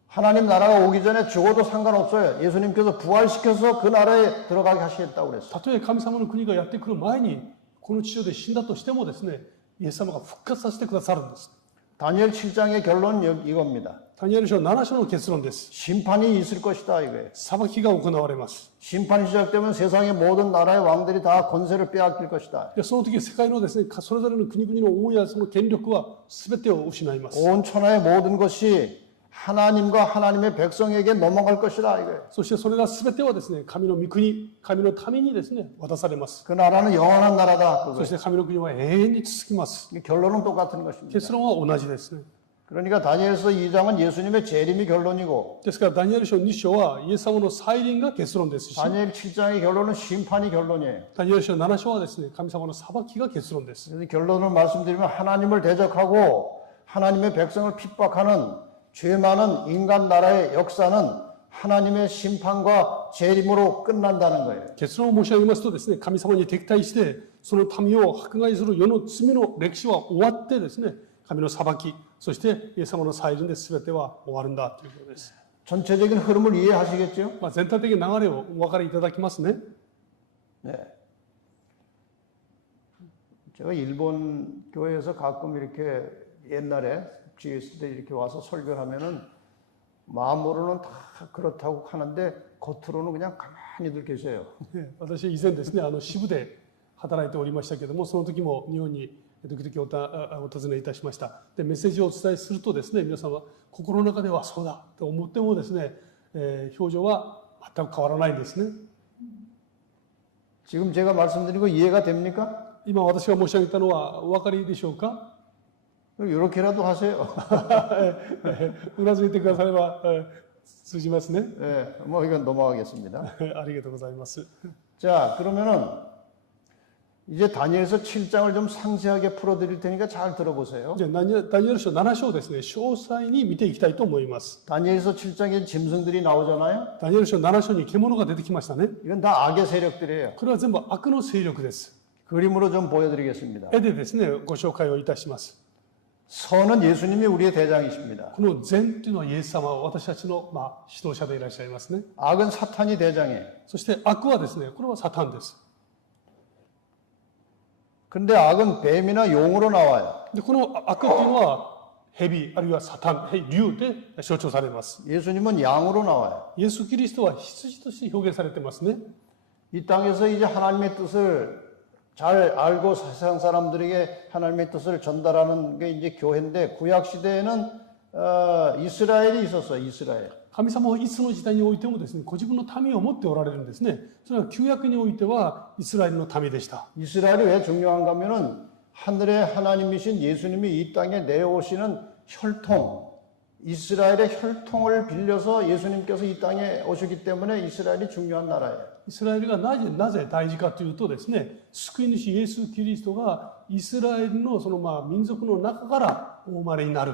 하나님 나라가 오기 전에 죽어도 상관없어요. 예수님께서 부활시켜서 그 나라에 들어가게 하시겠다고 그랬어요. たとえ神様の国がやってくる前にこの地上で死んだとしてもですね、イエス様が復活させてくださるんです。 다니엘 7장의 결론은 이겁니다. ダニエル書7章の結論です。 심판이 있을 것이다 이거예요. 裁きが行われます。 심판이 시작되면 세상의 모든 나라의 왕들이 다 권세를 빼앗길 것이다. その時世界のですね、それぞれの国々の王やその権力は全てを失います。 온 천하의 모든 것이 하나님과 하나님의 백성에게 넘어갈 것이다 이거예요. そしてそれが全てはですね、神の御国、神の民にですね、渡されます。 그 나라는 영원한 나라다. そ 그거예요. して神の国は永遠に続きます。 결론은 똑같은 것입니다. 結論は同じですね。 그러니까 다니엘서 2장은 예수님의 재림이 결론이고 ですからダニエル書2章はイエス様の再臨が結論ですし、 다니엘 7장의 결론은 심판이 결론이에요. ダニエル書7章はですね、神様の裁きが結論です。 그래서 결론을 말씀드리면 하나님을 대적하고 하나님의 백성을 핍박하는 죄 많은 인간 나라의 역사는 하나님의 심판과 재림으로 끝난다는 거예요. 結論を申し上げますとですね、神様に敵対してその民を迫害する世の罪の歴史は終わってですね、神の裁き、そしてイエス様の再臨で全ては終わるんだということです。 전체적인 흐름을 이해하시겠죠? 全体的な流れをお分かりいただきますね。 네. 제가 일본 교회에서 가끔 이렇게 옛날에 GS 때 이렇게 와서 설교를 하면은 마음으로는 다 그렇다고 하는데 겉으로는 그냥 가만히들 계세요. 私以前ですね、支部で働いておりましたけども、その時も日本に時々お尋ねいたしました。で、メッセージをお伝えするとですね、皆さんは心の中ではそうだと思ってもですね、表情は全く変わらないんですね。 지금 제가 말씀드린 거 이해가 됩니까? 今私が申し上げたのはお分かりでしょうか？ 이렇게라도 하세요. うなずいてくだされば通じますね。 네, 뭐 이건 넘어가겠습니다. ありがとうございます。 자, 그러면은 이제 다니엘서 7장을 좀 상세하게 풀어드릴 테니까 잘 들어보세요. じゃあダニエル書7章ですね、詳細に見ていきたいと思います。 다니엘서 7장에 짐승들이 나오잖아요. ダニエル書7章に獣が出てきましたね。 이건 다 악의 세력들이에요. これは全部悪の勢力です。 그림으로 좀 보여드리겠습니다. 絵でですね、ご紹介をいたします。 선은 예수님이 우리의 대장이십니다. この善というのはイエス様は私たちの指導者でいらっしゃいますね。 악은 사탄이 대장이에요. そして悪はですね、これはサタンです。 근데 악은 뱀이나 용으로 나와요. で、この悪というのは蛇あるいはサタン、竜で象徴されます。 예수님은 양으로 나와요. イエス・キリストは羊として表現されてますね。 이 땅에서 이제 하나님의 뜻을 잘 알고 세상 사람들에게 하나님의 뜻을 전달하는 게 이제 교회인데 구약 시대에는 이스라엘이 있었어요. 이스라엘. 神様はいつの時代においてもですね、ご自分の民を持っておられるんですね。それは旧約においてはイスラエルの民でした。 이스라엘이 왜 중요한가 하면은 하늘의 하나님이신 예수님이 이 땅에 내려오시는 혈통, 이스라엘의 혈통을 빌려서 예수님께서 이 땅에 오셨기 때문에 이스라엘이 중요한 나라예요. イスラエルがなぜ大事かというとですね、救い主イエス・キリストがイスラエルのその民族の中からお生まれになる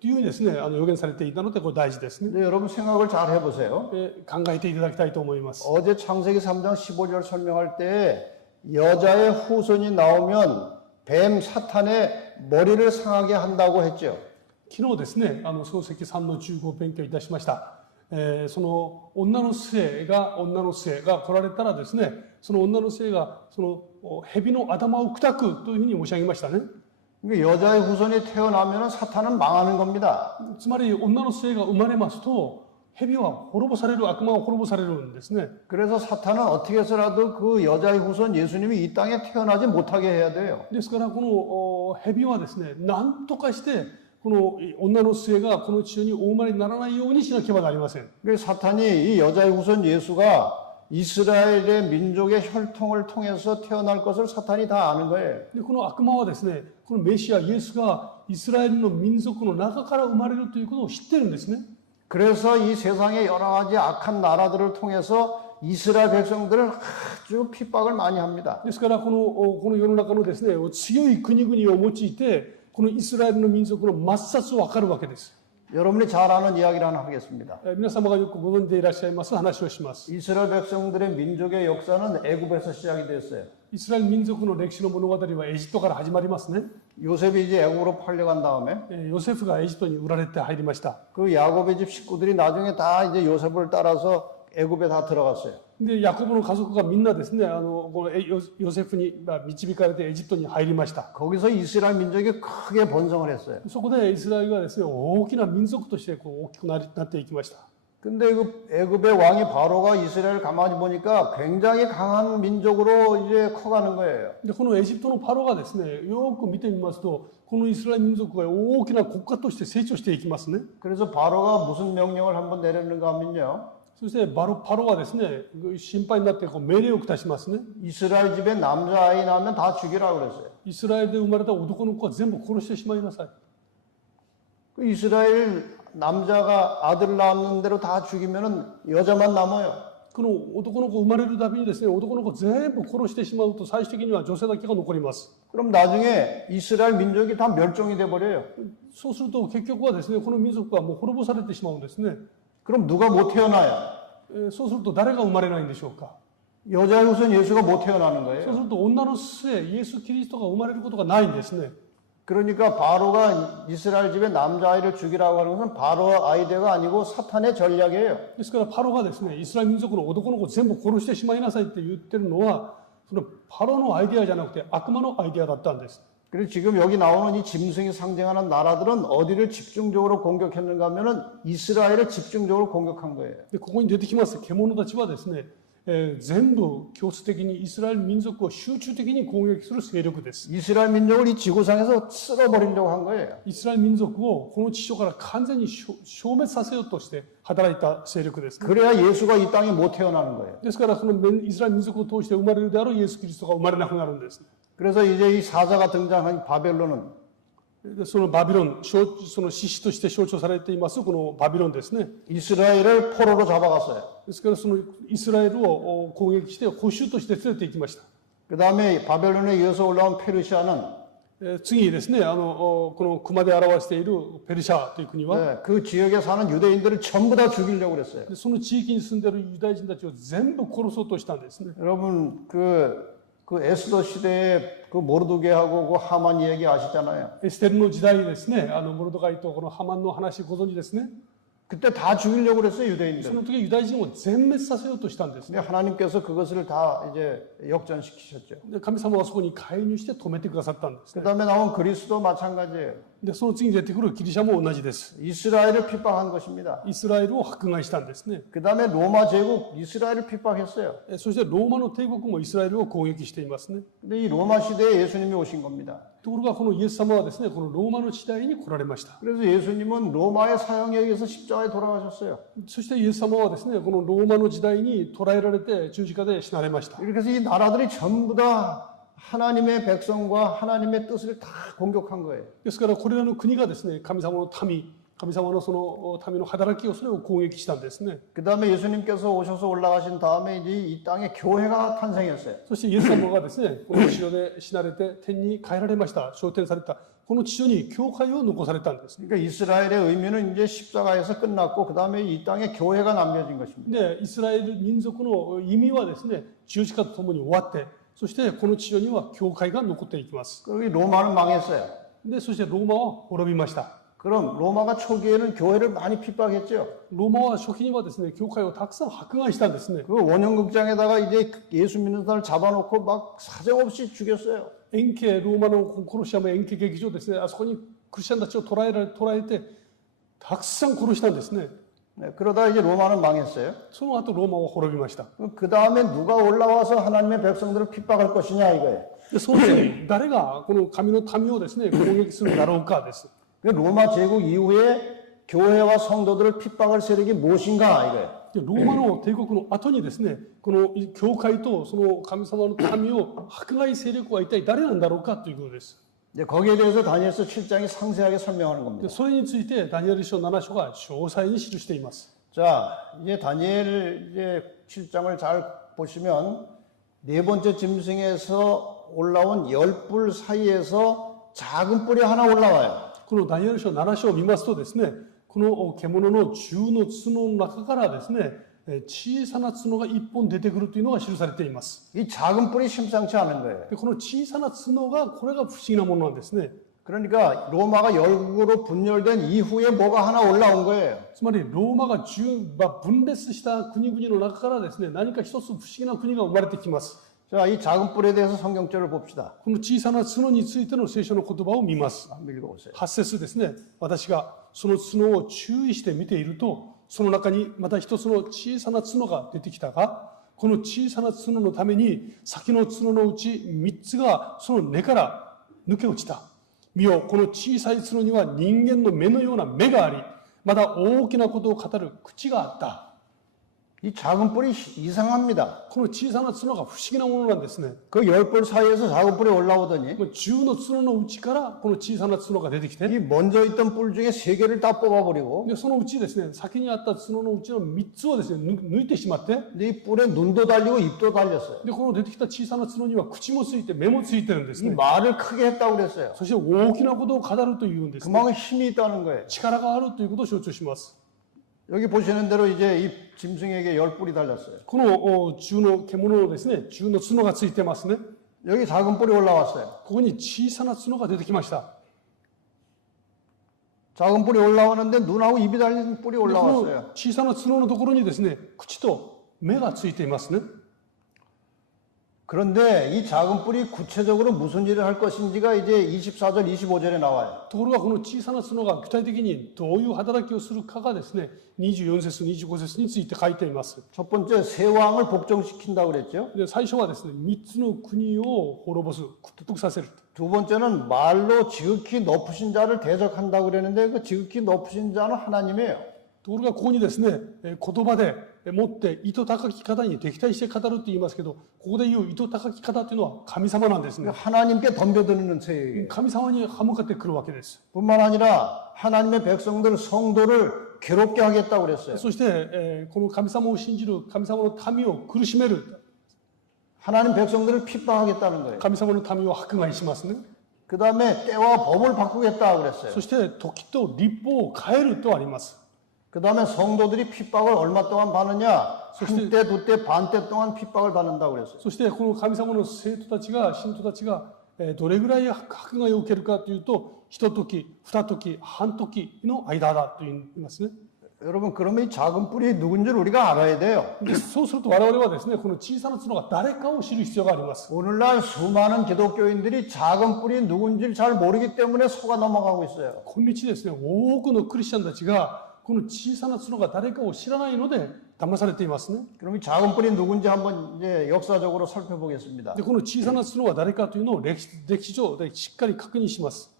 というふうにですね、予言されていたのでこれ大事ですね。 근데 여러분 생각을 잘 해보세요. 考えていただきたいと思います。 어제 창세기 3장 15절 설명할 때 여자의 후손이 나오면 뱀 사탄의 머리를 상하게 한다고 했죠. 昨日ですね、漱石3の15を勉強いたしました。その女の末が来られたらですね、その女の末がその蛇の頭を砕くというふうに申し上げましたね。 여자의 후손이 태어나면 사탄은 망하는 겁니다. つまり女の末が生まれますと蛇は滅ぼされる、悪魔は滅ぼされるんですね。 그래서 사탄은 어떻게 해서라도 그 여자의 후손 예수님이 이 땅에 태어나지 못하게 해야 돼요. ですからこの蛇はですね、何とかしてこの女の末がこの地上にお生まれにならないようにしなければなりません。 그래서 사탄이 이 여자의 후손 예수가 이스라엘의 민족의 혈통을 통해서 태어날 것을 사탄이 다 아는 거예요. でこの悪魔はですね、このメシアイエスがイスラエルの民族の中から生まれるということを知ってるんですね。 그래서 이 세상의 여러 가지 악한 나라들을 통해서 이스라엘 백성들을 아주 핍박을 많이 합니다. ですからこの世の中のですね、強い国々を用いてこのイスラエルの民族の抹殺を図るわけです。 여러분이 잘 아는 이야기를 하나 하겠습니다. 皆様がよくご存じでいらっしゃいます話をします。 이스라엘 백성들의 민족의 역사는 애굽에서 시작이 됐어요. イスラエル民族の歴史の物語はエジプトから始まりますね。 요셉이 이제 애굽으로 팔려간 다음에 ヨセフがエジプトに売られて入りました。 그 야곱의 집 식구들이 나중에 다 이제 요셉을 따라서 애굽에 다 들어갔어요. でヤコブの家族がみんなですね、このヨセフに導かれてエジプトに入りました。 거기서 이스라엘 민족이 크게 번성을 했어요. そこでイスラエルがですね、大きな民族として大きくなっていきました。 근데 그 애굽의 왕이 바로가 이스라엘을 가만히 보니까 굉장히 강한 민족으로 이제 커가는 거예요. でこのエジプトのパロがですね、よく見てみますと、このイスラエル民族が大きな国家として成長していきますね。 그래서 바로가 무슨 명령을 한번 내렸는가 하면요. そしてパロはですね、心配になって命令を下しますね。 이스라엘 집에 남자아이 낳으면 다 죽이라고 그랬어요. イスラエルで生まれた男の子は全部殺してしまいなさい。 그 이스라엘 남자가 아들 낳는 대로 다 죽이면은 여자만 남아요. この男の子生まれるたびにですね、男の子全部殺してしまうと最終的には女性だけが残ります。 그럼 나중에 이스라엘 민족이 다 멸종이 돼 버려요. そうすると結局はですね、この民族はもう滅ぼされてしまうんですね。 그럼 누가 못 태어나요? そうすると誰が生まれないんでしょうか。 여자의 후손 예수가 못 태어나는 そう 거예요. すると女の末イエス・キリストが生まれることがないんですね。 그러니까 바로가 이스라엘 집에 남자아이를 죽이라고 하는 것은 바로 아이디어가 아니고 사탄의 전략이에요. ですからパロがですね、イスラエル民族の男の子を全部殺してしまいなさいって言ってるのは、そのパロのアイデアじゃなくて悪魔のアイデアだったんです。 그래서 지금 여기 나오는 이 짐승이 상징하는 나라들은 어디를 집중적으로 공격했는가 하면은 이스라엘을 집중적으로 공격한 거예요. でここに出てきます獣たちはですね、全部強制的にイスラエル民族を集中的に攻撃する勢力です。 이스라엘 민족을 이 지구상에서 쓸어버리려고 한 거예요. イスラエル民族をこの地上から完全に消滅させようとして働いた勢力です、ね。 그래야 예수가 이 땅에 못 태어나는 거예요. ですからこのイスラエル民族を通して生まれるであろうイエス・キリストが生まれなくなるんです。 그래서 이제 이 사자가 등장한 바벨론은 でそのバビロン、その獅子として象徴されていますこのバビロンですね。 이스라엘을 포로로 잡아갔어요. ですからそのイスラエルを攻撃して捕囚として連れて行きました。 그 다음에 바벨론에 이어서 올라온 페르시아는 次にですね、この熊で表しているペルシャという国は、 네, 그 지역에 사는 유대인들을 전부 다 죽이려고 그랬어요. でその地域に住んでいるユダヤ人たちを全部殺そうとしたんですね。 여러분 그 에스더 시대에 그 모르드게하고 그 하만 이야기 아시잖아요. エステルの時代ですね、モルドカイとこのハマンの話ご存知ですね。 그때 다 죽이려고 그랬어요 そ 유대인들. の時ユダヤ人を全滅させようとしたんですね。 근데 하나님께서 그것을 다 이제 역전시키셨죠. で神様はそこに介入して止めてくださったんですね。 그 다음에 나온 그리스도 마찬가지예요. でその次に出てくるギリシャも同じです。 이스라엘을 핍박한 것입니다. イスラエルを迫害したんですね。 그 다음에 로마 제국 이스라엘을 핍박했어요. そしてローマの帝国もイスラエルを攻撃していますね。 근데 이 로마 시대에 예수님이 오신 겁니다. ところがこのイエス様はですね、このローマの時代に来られました。 그래서 예수님은 로마의 사형에 의해서 십자가에 돌아가셨어요. そしてイエス様はですね、このローマの時代に捕らえられて十字架で死なれました。 이렇게 해서 이 나라들이 전부 다 하나님의 백성과 하나님의 뜻을 다 공격한 거예요. ですからこれらの国がですね、神様の民、神様のその民の働きをそれを攻撃したんですね。 그 다음에 예수님께서 오셔서 올라가신 다음에 이제 이 땅에 교회가 탄생했어요. そしてイエス様がですね、この地上で死なれて天に帰られました。昇天された。この地上に教会を残されたんです。 그러니까 이스라엘의 의미는 이제 십자가에서 끝났고 그 다음에 이 땅에 교회가 남겨진 것입니다. で、イスラエル民族の意味はですね、十字架とともに終わって、そしてこの地上には教会が残っていきます。 그리고 로마는 망했어요. で、そしてローマは滅びました。 그럼 로마가 초기에는 교회를 많이 핍박했죠. ローマは初期にはですね、教会をたくさん迫害したんですね。 그 원형극장에다가 이제 예수 믿는 사람을 잡아놓고 막 사정없이 죽였어요. 円形、ローマのコロシアム円形劇場ですね、あそこにクリスチャンたちを捕らえて、たくさん殺したんですね。 네, 그러다 이제 로마는 망했어요. その後ローマは滅びました。 그 다음에 누가 올라와서 하나님의 백성들을 핍박할 것이냐 이거예요. でその次、誰がこの神の民をですね、攻撃するだろうかです。 로마 제국 이후에 교회와 성도들을 핍박할 세력이 무엇인가 이거예요. でローマの帝国の後にですね、この教会とその神様の民を迫害勢力は一体誰なんだろうかということです。 이제 거기에 대해서 다니엘서 7장이 상세하게 설명하는 で 겁니다. それについてダニエル書7章が詳細に記しています。 자, 이제 다니엘 이제 7장을 잘 보시면 네 번째 짐승에서 올라온 10뿔 사이에서 작은 뿔이 하나 올라와요. このダニエル書7章を見ますとですね、この獣の10の角の中からですね、小さな角が1本出てくるというのが記されています。 이 작은 뿔이 심상치 않은 거예요. でこの小さな角が、これが不思議なものなんですね。 그러니까 로마가 열국으로 분열된 이후에 뭐가 하나 올라온 거예요. つまりローマが分裂した国々の中からですね、何か一つ不思議な国が生まれてきます。 자, 이 작은 뿔에 대해서 성경절을 봅시다. この小さな角についての聖書の言葉を見ます。 한번 읽어보세요. 8節ですね。私がその角を注意して見ていると、その中にまた一つの小さな角が出てきたが、この小さな角のために先の角のうち3つがその根から抜け落ちた。見よ、この小さい角には人間の目のような目があり、また大きなことを語る口があった。 이 작은 뿔이 이상합니다. この小さな角が不思議なものなんですね。 그 10뿔 사이에서 작은 뿔이 올라오더니 10の角のうちからこの小さな角が出てきて、 이 먼저 있던 뿔 중에 3개를 다 뽑아버리고 でそのうちですね、先にあった角のうちの3つをですね、抜いてしまって、 이 뿔에 눈도 달리고 입도 달렸어요. でこの出てきた小さな角には口もついて目もついてるんです 이 ね。 말을 크게 했다고 그랬어요. そして大きなことを語るというんですね。 그만큼 힘이 있다는 거예요. 力があるということを象徴します。 여기 보시는 대로 이제 이 짐승에게 10뿔이 달렸어요. この銃の獣のですね、銃の角がついてますね。 여기 작은 뿔이 올라왔어요. ここに小さな角が出てきました。 작은 뿔이 올라오는데 눈하고 입이 달린 뿔이 でこの 올라왔어요. 小さな角のところにですね、口と目がついていますね。 그런데 이 작은 뿔이 구체적으로 무슨 일을 할 것인지가 이제 24절, 25절에 나와요. ところがこの小さな角が具体的にどういう働きをするかがですね、24節、25節について書いています。 첫 번째, 세 왕을 복종시킨다고 그랬죠. で最初はですね、3つの国を滅ぼす、屈服させる。 두 번째는 말로 지극히 높으신 자를 대적한다고 그랬는데 그 지극히 높으신 자는 하나님이에요. ところがここにですね、言葉でもって糸高き方に敵対して語ると言いますけど、ここで言う糸高き方というのは神様なんですね。 하나님께 덤벼드는 세계예요. 神様に歯向かってくるわけです。 뿐만 아니라 하나님의 백성들, 성도를 괴롭게 하겠다고 그랬어요. そして、この神様を信じる神様の民を苦しめる 하나님 백성들을 핍박하겠다는 거예요. 神様の民を迫害しますね。 그 다음에 때와 법을 바꾸겠다고 그랬어요. そして時と立法を変えるとあります。 그 다음에 성도들이 핍박을 얼마 동안 받느냐? 한 때, 두 때, 반 때 동안 핍박을 받는다고 그랬어요. そしてこの神様の生徒たちが信徒たちがどれぐらい迫害を受けるかというと、一時、二時、半時の間だと言いますね。 여러분, 그러면 이 작은 뿔이 누군지를 우리가 알아야 돼요. でそうすると我々はですね、この小さな角が誰かを知る必要があります。 오늘날 수많은 기독교인들이 작은 뿔이 누군지를 잘 모르기 때문에 속아 넘어가고 있어요. 今日ですね、多くのクリスチャンたちがこの小さな角が誰かを知らないので騙されていますね。 그럼 이 작은 뿔이 누군지 한번 이제 역사적으로 살펴보겠습니다. でこの小さな角は誰かというのを歴史上でしっかり確認します。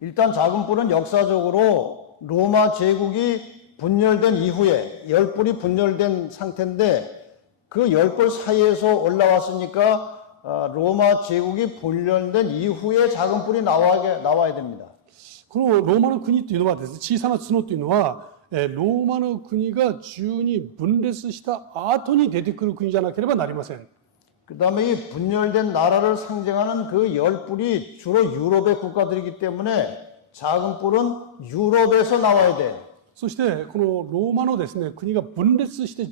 일단 작은 뿔은 역사적으로 로마 제국이 분열된 이후에 10뿔이 분열된 상태인데 그 10뿔 사이에서 올라왔으니까 로마 제국이 분열된 이후에 작은 뿔이 나와야 됩니다. このローマの国というのはですね、小さな角というのは、ローマの国が中に分裂した後に出てくる国じゃなければなりません。 그 다음에 이 분열된 나라를 상징하는 그 열 뿔이 주로 유럽의 국가들이기 때문에 작은 뿔은 유럽에서 나와야 돼요. そしてこのローマのですね、国が分裂して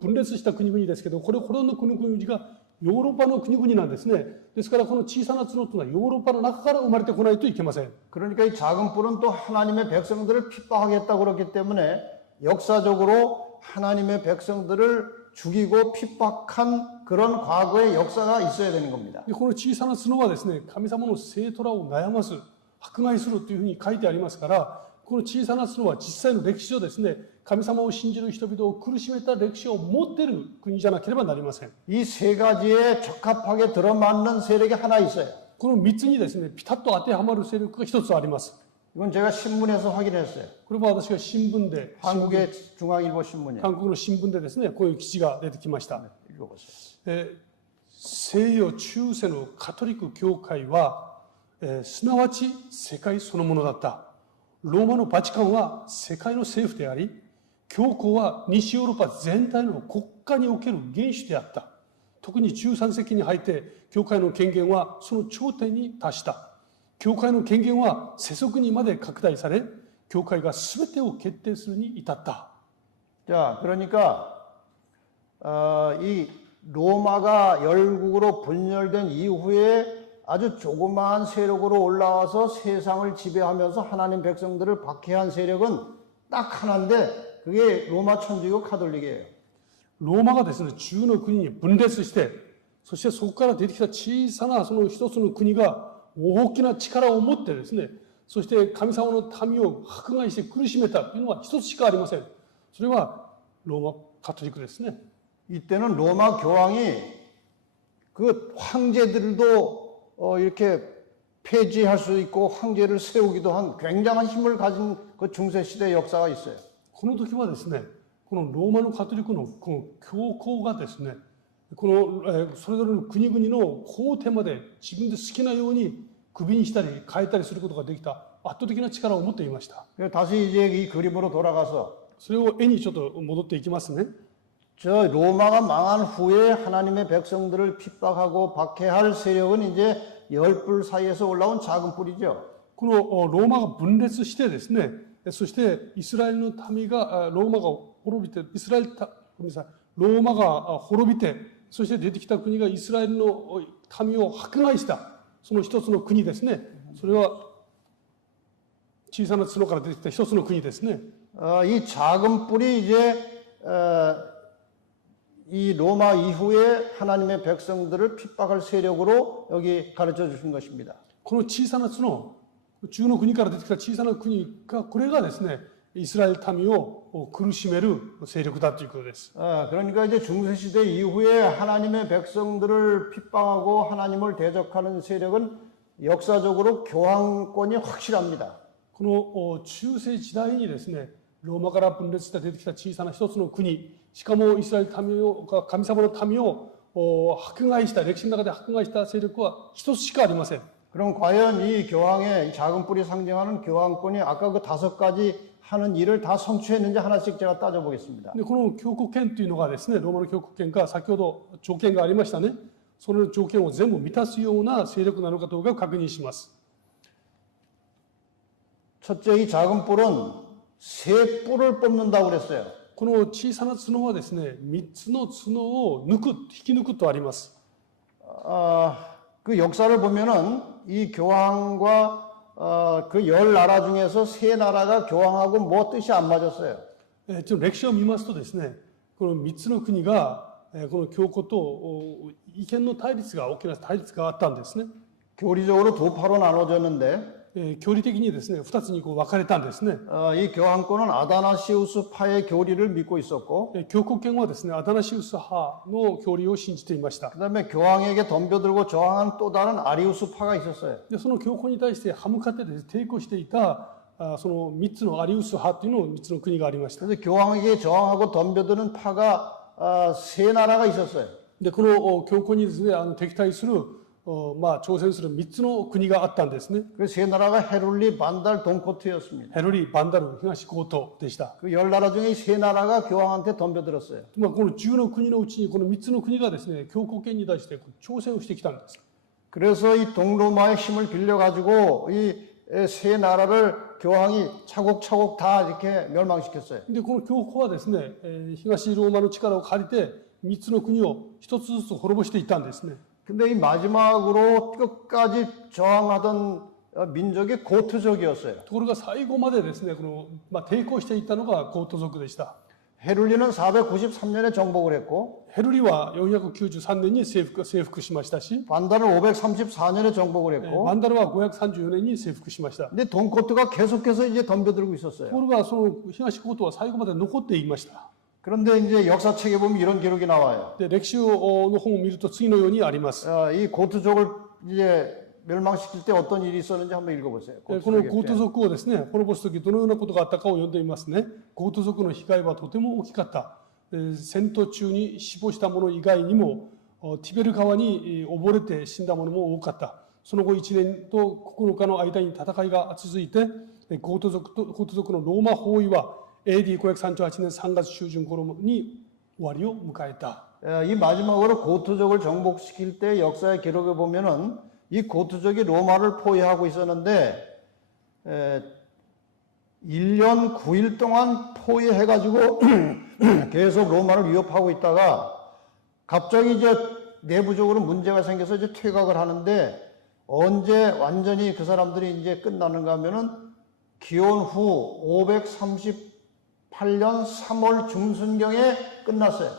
分裂した国々ですけど、これの国々がヨーロッパの国々なんですね。ですからこの小さな角というのはヨーロッパの中から生まれてこないといけません。 그러니까 이 작은 뿔은 또 하나님의 백성들을 핍박하겠다 그렇기 때문에 역사적으로 하나님의 백성들을 죽이고 핍박한 그런 과거의 역사가 있어야 되는 겁니다. でこの小さな角はですね、神様の生徒らを悩ます、迫害するというふうに書いてありますから、この小さな角は実際の歴史をですね、神様を信じる人々を苦しめた歴史を持っている国じゃなければなりません。 이 세 가지에 적합하게 들어맞는 세력이 하나 있어요. この3つにですね、ピタッと当てはまる勢力が一つあります。 이건 제가 신문에서 확인했어요. これは私が新聞で、 한국의 중앙일보 신문이에요. 韓国の新聞でですね、こういう記事が出てきました。 읽어보세요. 西洋中世のカトリック教会は、すなわち世界そのものだった。ローマのバチカンは世界の政府であり、教皇は西ヨーロッパ全体の国家における元首であった。特に13世紀に入って教会の権限はその頂点に達した。教会の権限は世俗にまで拡大され、教会が全てを決定するに至った。 자, 그러니까 이 로마가 열국으로 분열된 이후에 아주 조그마한 세력으로 올라와서 세상을 지배하면서 하나님 백성들을 박해한 세력은 딱 하나인데 그게 로마 천주교 가톨릭이에요. ローマがですね、中の国に分裂して、そしてそこから出てきた小さなその一つの国が大きな力を持ってですね、そして神様の民を迫害して苦しめたというのは一つしかありません。それはローマカトリックですね。 이때는 로마 교황이 그 황제들도 이렇게 폐지할 수 있고 황제를 세우기도 한 굉장한 힘을 가진 그 중세 시대 역사가 있어요. この時はですね、このローマのカトリックのこの教皇がですね、このそれぞれの国々の皇帝まで自分で好きなように首にしたり変えたりすることができた圧倒的な力を持っていました。 다시 이제 이 그림으로 돌아가서 それを絵にちょっと戻っていきますね。 저 로마가 망한 후에 하나님의 백성들을 핍박하고 박해할 세력은 이제 열 뿔 사이에서 올라온 작은 뿔이죠. このローマが分裂してですね、そしてイスラエルの民がローマが滅びて、ローマが滅びて、そして出てきた国がイスラエルの民を迫害した、その一つの国ですね。それは小さな角から出てきた一つの国ですね。 이 작은 뿔이 이제 이 로마 이후에 하나님의 백성들을 핍박할 세력으로 여기 가르쳐 주신 것입니다. この小さな角、中の国から出てきた小さな国が、これがですね、イスラエル民を苦しめる勢力だということです。 그러니까 이제 중세 시대 이후에 하나님의 백성들을 핍박하고 하나님을 대적하는 세력은 역사적으로 교황권이 확실합니다. この中世時代にですね、ローマから分裂して出てきた小さな一つの国、しかもイスラエル民を、神様の民を迫害した、歴史の中で迫害した勢力は一つしかありません。 그럼 과연 이 교황의 이 작은 뿔이 상징하는 교황권이 아까 그 5가지 하는 일을 다 성취했는지 하나씩 제가 따져보겠습니다. でこの教皇権というのがですね、ローマの教皇権が先ほど条件がありましたね。その条件を全部満たすような勢力なのかどうかを確認します。 첫째, 이 작은 뿔은 세 뿔을 뽑는다고 그랬어요. この小さな角はですね、3つの角を引き抜くとあります。 그 역사를 보면은 이 교황과 그 10나라 중에서 3나라가 교황하고 뭐 뜻이 안 맞았어요. ちょっと歴史を見ますとですね、この3つの国がこの教皇と意見の対立が、大きな対立があったんですね。 교리적으로 두 파로 나눠졌는데 教理的にですね、2つに分かれたんですね。 이 교황권은 아다나시우스 파의 교리를 믿고 있었고 教皇権はですね、アダナシウス派の教理を信じていました。 그다음에 교황에게 덤벼들고 저항한 또 다른 아리우스 파가 있었어요. でその教皇に対して歯向かってですね、抵抗していたその3つのアリウス派というの3つの国がありました。 그래서 교황에게 저항하고 덤벼드는 파가 3나라가 있었어요. で、この教皇にですね、敵対する、挑戦する3つの国があったんですね。 그 세 나라가 헤룰리, 반달, 돈코트였습니다. ヘルリ、バンダル、東ゴートでした。 그 10나라 중에 세 나라가 교황한테 덤벼들었어요. この10の国のうちにこの3つの国がですね、教皇権に対して挑戦をしてきたんです。 그래서 이 동로마의 힘을 빌려가지고 이 세 나라를 교황이 차곡차곡 다 이렇게 멸망시켰어요. で、この教皇はですね、東ローマの力を借りて3つの国を一つずつ滅ぼしていったんですね。 근데 이 마지막으로 끝까지 저항하던 민족이 고트족이었어요. ところが最後までですね、抵抗していったのがゴート族でした。 헤룰리는 493년에 정복을 했고 ヘルリは493年に征服しましたし、 반달은 534년에 정복을 バ 했고 ンダルは534年に征服しました。 근데 돈코트가 계속해서 이제 덤벼들고 있었어요. ところがその東ゴートは最後まで残っていました。 그런데 이제 역사책에 보면 이런 기록이 나와요. で、歴史の本を見ると次のようにあります。 이 고트족을 이제 멸망시킬 때 어떤 일이 있었는지 한번 읽어보세요. このゴート族をですね、滅ぼすときどのようなことがあったかを読んでみますね。ゴート族の被害はとても大きかった。戦闘中に死亡した者以外にも、ティベル川に溺れて死んだ者も多かった。その後1年と9日の間に戦いが続いて、ゴート族のローマ包囲は AD538年3月中旬頃に終わりを迎えた。 이 마지막으로 고트족을 정복시킬 때 역사의 기록에 보면은 이 고트족이 로마를 포위하고 있었는데 1년 9일 동안 포위해가지고 계속 로마를 위협하고 있다가 갑자기 이제 내부적으로 문제가 생겨서 이제 퇴각을 하는데 언제 완전히 그 사람들이 이제 끝나는가 하면은 기원 후 538년 3월 중순경에 끝났어요.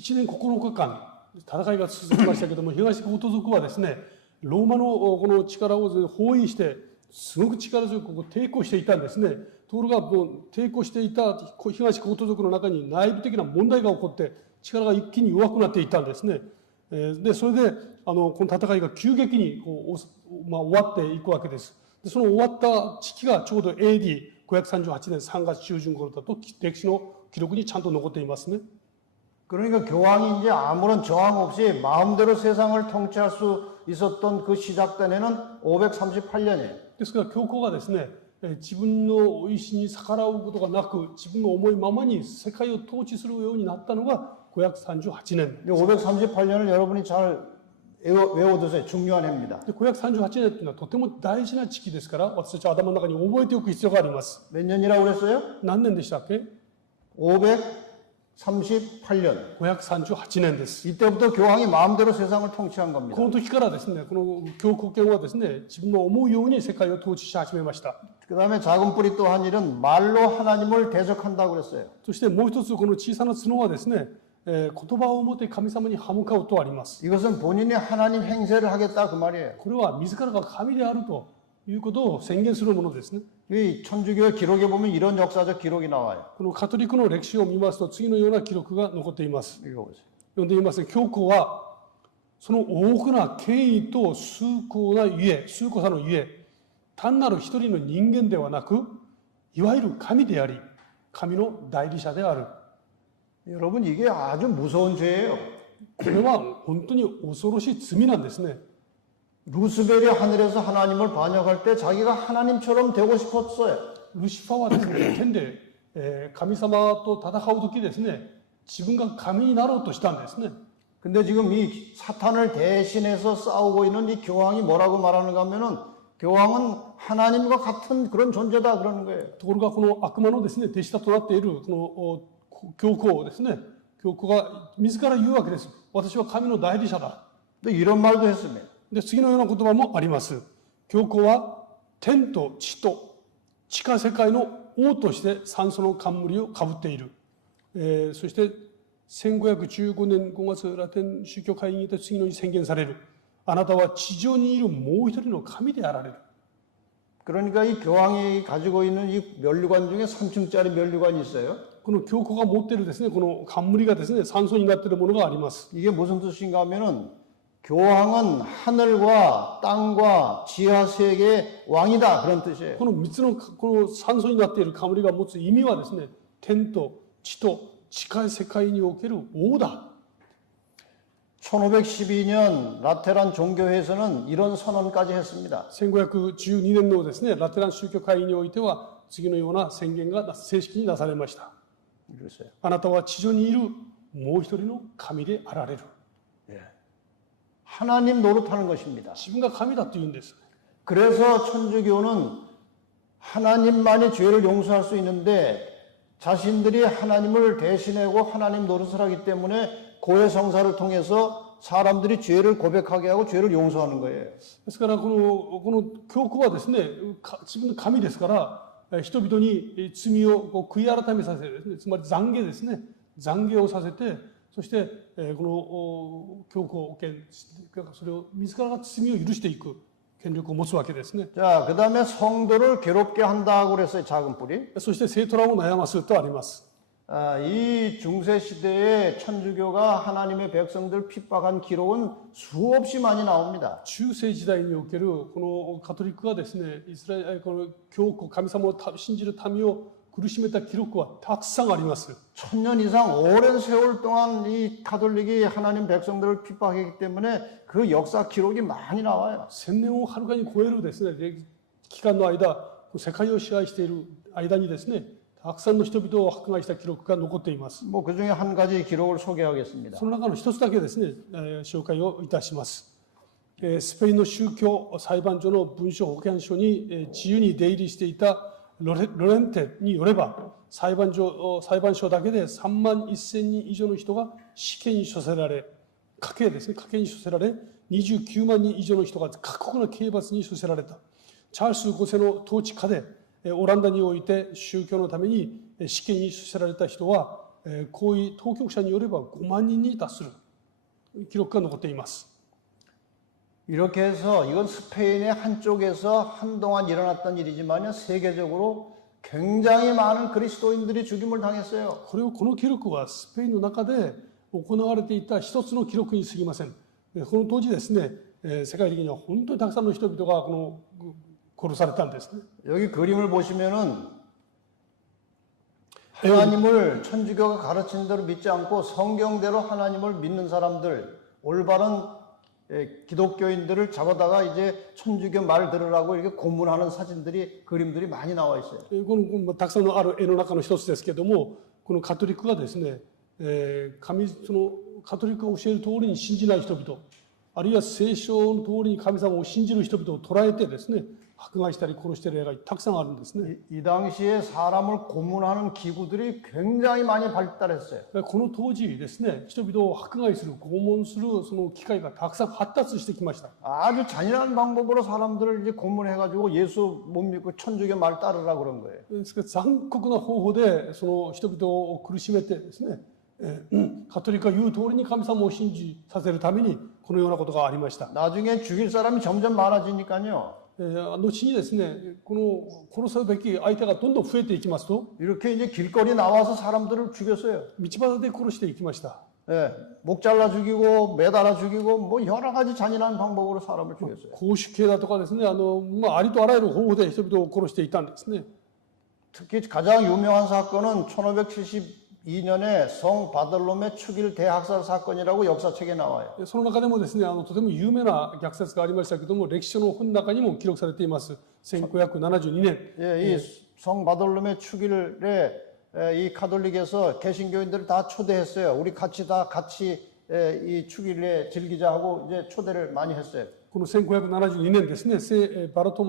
1年9日間戦いが続きましたけども、東ゴート族はですね、ローマのこの力を包囲して、すごく力強く抵抗していたんですね。ところが、抵抗していた東ゴート族の中に内部的な問題が起こって、力が一気に弱くなっていったんですね。で、それで、この戦いが急激に終わっていくわけです。で、その終わった時期がちょうど AD538年3月中旬頃だと、歴史の記録にちゃんと残っていますね。 그러니까 교황이 이제 아무런 저항 없이 마음대로 세상을 통치할 수 있었던 그 시작된 해는 538년이에요. ですから教皇がですね、自分の意思に逆らうことがなく、自分の思いままに世界を統治するようになったのが538年。 538년을 여러분이 잘 외워두세요. 중요한 해입니다. で538年というのはとても大事な時期ですから、私たちは頭の中に覚えておく必要があります。 몇 년이라고 그랬어요? 何年でしたっけ？ 538년. 538年です。 이때부터 교황이 마음대로 세상을 통치한 겁니다. この時からですね、この教皇権はですね、自分の思うように世界を統治し始めました。 그 다음에 작은 뿌리 또 한 일은 말로 하나님을 대적한다고 그랬어요. そしてもう一つこの小さな角はですね、言葉を持って神様に歯向かうとあります。 이것은 본인이 하나님 행세를 하겠다 그 말이에요. これは自らが神であるということを宣言するものですね。 이 천주교 기록에 보면 이런 역사적 기록이 나와요. このカトリックの歴史を見ますと次のような記録が残っています。 읽어보세요. 読んでみますと、教皇はその多くな権威と崇高さのゆえ、単なる一人の人間ではなく、いわゆる神であり、神の代理者である。 여러분 이게 아주 무서운 죄예요. これは本当に恐ろしい罪なんですね。 루스벨이 하늘에서 하나님을 반역할 때 자기가 하나님처럼 되고 싶었어요. ルシファーはですね、天で神様と戦う時ですね、自分が神になろうとしたんですね。 근데 지금 이 사탄을 대신해서 싸우고 있는 이 교황이 뭐라고 말하는가 하면은 교황은 하나님과 같은 그런 존재다 그러는 거예요. ところがこの悪魔のですね、手下となっているこの教皇ですね、教皇が自ら言うわけです。私は神の代理者だ。 또 이런 말도 했습니다. で、次のような言葉もあります。教皇は天と地と地下世界の王として三層の冠をかぶっている。そして1515年5月ラテン宗教会議で次のように宣言される。あなたは地上にいるもう一人の神であられる。 그러니까 이 교황이 가지고 있는 이 면류관 중에 3층짜리 면류관이 있어요. この教皇が持っているですね、この冠がですね、三層になっているものがあります。 이게 무슨 뜻인가 하면은 교황은 하늘과 땅과 지하 세계의 왕이다 그런 뜻이에요. この3つのこの三層になっている冠が持つ意味はですね、天と地と地下世界における王だ。 1512년 라테란 종교회에서는 이런 선언까지 했습니다. 1512年のですね、ラテラン宗教会議においては、次のような宣言が正式になされました。 이랬어요. あなたは地上にいるもう一人の神であられる。 하나님 노릇하는 것입니다. 自分が神だと言うんです。 그래서 천주교는 하나님만이 죄를 용서할 수 있는데 자신들이 하나님을 대신하고 하나님 노릇을 하기 때문에 고해성사를 통해서 사람들이 죄를 고백하게 하고 죄를 용서하는 거예요. ですからこの教皇はですね、自分の神ですから、人々に罪を悔い改めさせる、つまり懺悔ですね、懺悔をさせて、そしてこの教皇権、それを自らが罪を許していく権力を持つわけですね。 자, 그 다음에 성도를 괴롭게 한다고 그랬어요. 작은 뿌리. そして生徒らを悩ますとあります。 이 중세 시대에 천주교가 하나님의 백성들 핍박한 기록은 수없이 많이 나옵니다. 中世時代におけるこのカトリックがですね、この教皇、神様を信じる民を苦しめた記録はたくさんあります。 1000년 이상 오랜 세월 동안 이 가톨릭이 하나님 백성들을 핍박했기 때문에 그 역사 기록이 많이 나와요. 1000年をはるかに超えるですね、期間の間、世界を支配している間にですね、たくさんの人々を迫害した記録が残っています。 뭐 그 중에 한 가지 기록을 소개하겠습니다. その中の一つだけですね、紹介をいたします。スペインの宗教裁判所の文書保険書に自由に出入りしていたロレンテによれば、裁判所だけで3万1000人以上の人が死刑に処せられ、家刑ですね、家刑に処せられ、29万人以上の人が過酷な刑罰に処せられた。チャールズ5世の統治下で、オランダにおいて宗教のために死刑に処せられた人は、こういう当局者によれば5万人に達する記録が残っています。 이렇게 해서 이건 스페인의 한쪽에서 한동안 일어났던 일이지만 세계적으로 굉장히 많은 그리스도인들이 죽임을 당했어요. この記録はスペインの中で行われていた一つの記録に過ぎません。この当時ですね、世界的には本当にたくさんの人々が殺されたんですね。 여기 그림을 보시면은 하나님을 천주교가 가르친 대로 믿지 않고 성경대로 하나님을 믿는 사람들, 올바른 기독교인들을 잡아다가 이제 천주교 말 들으라고 이렇게 고문하는 사진들이, 그림들이 많이 나와 있어요. このたくさんのある絵の中の一つですけれども、このカトリックがですね、そのカトリックが教える通りに信じない人々、あるいは聖書の通りに神様を信じる人々を捉えてですね、迫害したり殺している絵がたくさんあるんですね。 이 당시에 사람을 고문하는 기구들이 굉장히 많이 발달했어요. この当時ですね、人々を迫害する、拷問するその機会がたくさん発達してきました。 아주 잔인한 방법으로 사람들을 이제 고문해가지고 예수 못 믿고 천주교 말 따르라 그런 거예요. ですから残酷な方法でその人々を苦しめてですね、カトリックが言う通りに神様を信じさせるためにこのようなことがありました。 나중에 죽일 사람이 점점 많아지니까요. 後にですね、この殺すべき相手がどんどん増えていきますと、 이렇게 이제 길거리 나와서 사람들을 죽였어요. 道端で殺していきました。 예, 목 잘라 죽이고 매달아 죽이고 뭐 여러 가지 잔인한 방법으로 사람을 죽였어요. 公主刑だとかですね、ありとあらゆる方法で人々を殺していたんですね。 특히 가장 유명한 사건은 1572년에 성 바들롬의 축일 대학살 사건이라고 역사책에 나와요. その中でもですね、とても有名な虐殺がありましたけども、歴史書の本の中にも記録されています。1572年。 예, 이 성 바들롬의 축일에 이 가톨릭에서 개신교인들을 다 초대했어요. 우리 같이 이 축일에 즐기자 하고 이제 초대를 많이 했어요. この1572年ですね、聖バルト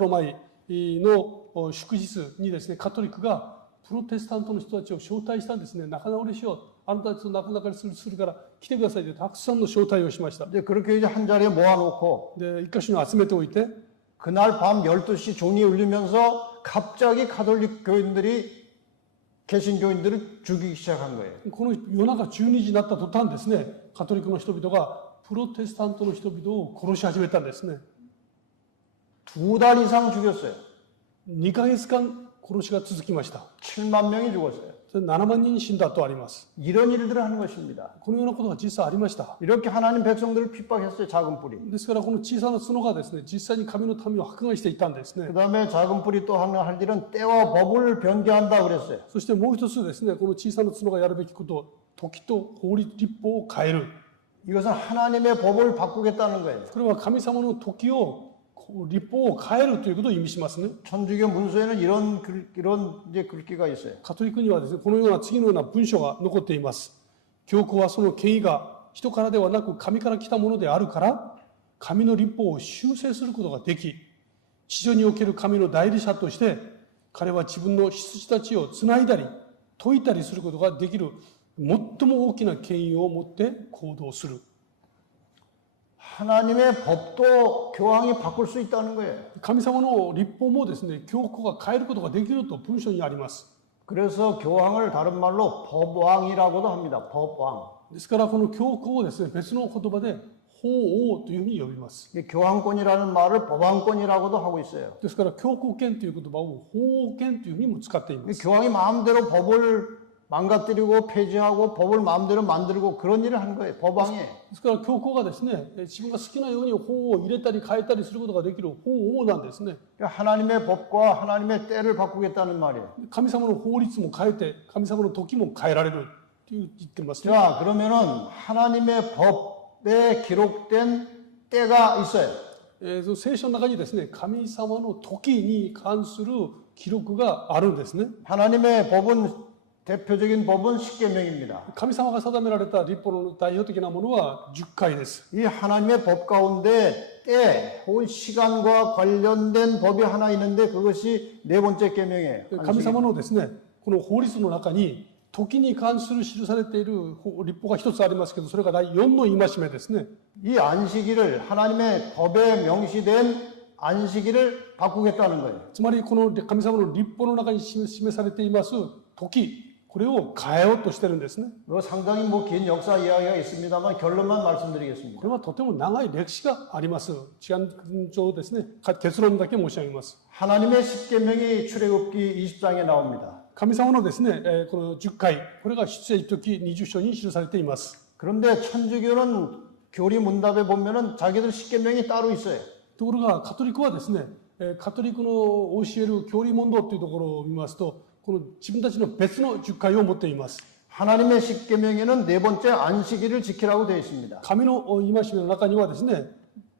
ロマイの祝日にですね、カトリックがプロテスタントの人たちを招待したんですね。仲直りしよう。あなたたちと仲直りするから来てくださいとたくさんの招待をしました。 이제 그렇게 이제 한 자리에 모아놓고 で、一箇所に集めておいて、 그날 밤 12시 종이 울리면서 갑자기 가톨릭 교인들이 개신교인들을 죽이기 시작한 거예요. この夜中12時になった途端ですね、カトリックの人々がプロテスタントの人々を殺し始めたんですね。 2달 이상 죽였어요. 2ヶ月間殺しが続きました。 7만 명이 죽었어요. 7万人死んだとあります。 이런 일들을 하는 것입니다. このようなことが実際ありました。 이렇게 하나님 백성들을 핍박했어요. 작은 뿌리. ですからこの小さな角がですね、実際に神の民を迫害していたんですね。 그 다음에 작은 뿌리 또 하나 할 일은 때와 법을 변개한다 그랬어요. そしてもう一つですね、この小さな角がやるべきこと、時と法律立法を変える。 이것은 하나님의 법을 바꾸겠다는 거예요. これは神様の時を、立法を変えるということを意味しますね。 천주교 문서에는 이런 이제 글귀가 있어요. カトリックにはですね、このような次のような文書が残っています。教皇はその権威が人からではなく神から来たものであるから、神の立法を修正することができ、地上における神の代理者として、彼は自分の羊たちをつないだり、説いたりすることができる、最も大きな権威を持って行動する。 하나님의 법도 교황이 바꿀 수 있다는 거예요. 神様の立法もですね、教皇が変えることができると文書にあります。 그래서 교황을 다른 말로 법왕이라고도 합니다. 법왕. ですからこの教皇をですね、別の言葉で法王というふうに呼びます。 교황권이라는 말을 법왕권이라고도 하고 있어요. ですから教皇権という言葉を法王権というふうにも使っています。 교황이 마음대로 법을 망가뜨리고 폐지하고 법을 마음대로 만들고 그런 일을 하는 거예요. 법왕이. ですから教皇がですね、自分が好きなように法を入れたり変えたりすることができる法王なんですね。 하나님의 법과 하나님의 때를 바꾸겠다는 말이에요. 神様の法律も変えて、神様の時も変えられると言ってますね。 자, 그러면은 하나님의 법에 기록된 때가 있어요. 聖書の中にですね、神様の時に関する記録があるんですね。 하나님의 법은 대표적인 법은 십계명입니다. 神様が定められた立法の代表的なものは10回です。 이 하나님의 법 가운데 때 혹은 시간과 관련된 법이 하나 있는데 그것이 네 번째 계명이에요. 神様のですね、この法律の中に時に関する記されている立法が一つありますけど、それが第4の戒めですね。 이 안식일을 하나님의 법에 명시된 안식일을 바꾸겠다는 거예요. つまりこの神様の立法の中に示されています時、これを変えようとしてるんですね。 상당히 긴 역사 이야기가 있습니다만 결론만 말씀드리겠습니다. これはとても長い歴史があります。時間上ですね、結論だけ申し上げます。 하나님의 십계명이 출애굽기 20장에 나옵니다. 神様のですね、この10回、これが出エジプト記20章に記されています。 그런데 천주교는 교리 문답에 보면은 자기들 십계명이 따로 있어요. ところがカトリックはですね、カトリックの教える教理問答というところを見ますと、この自分たちの別の10回を持っています。 하나님의 십계명에는 네 번째 안식일을 지키라고 되어 있습니다. 神の戒めの中にはですね、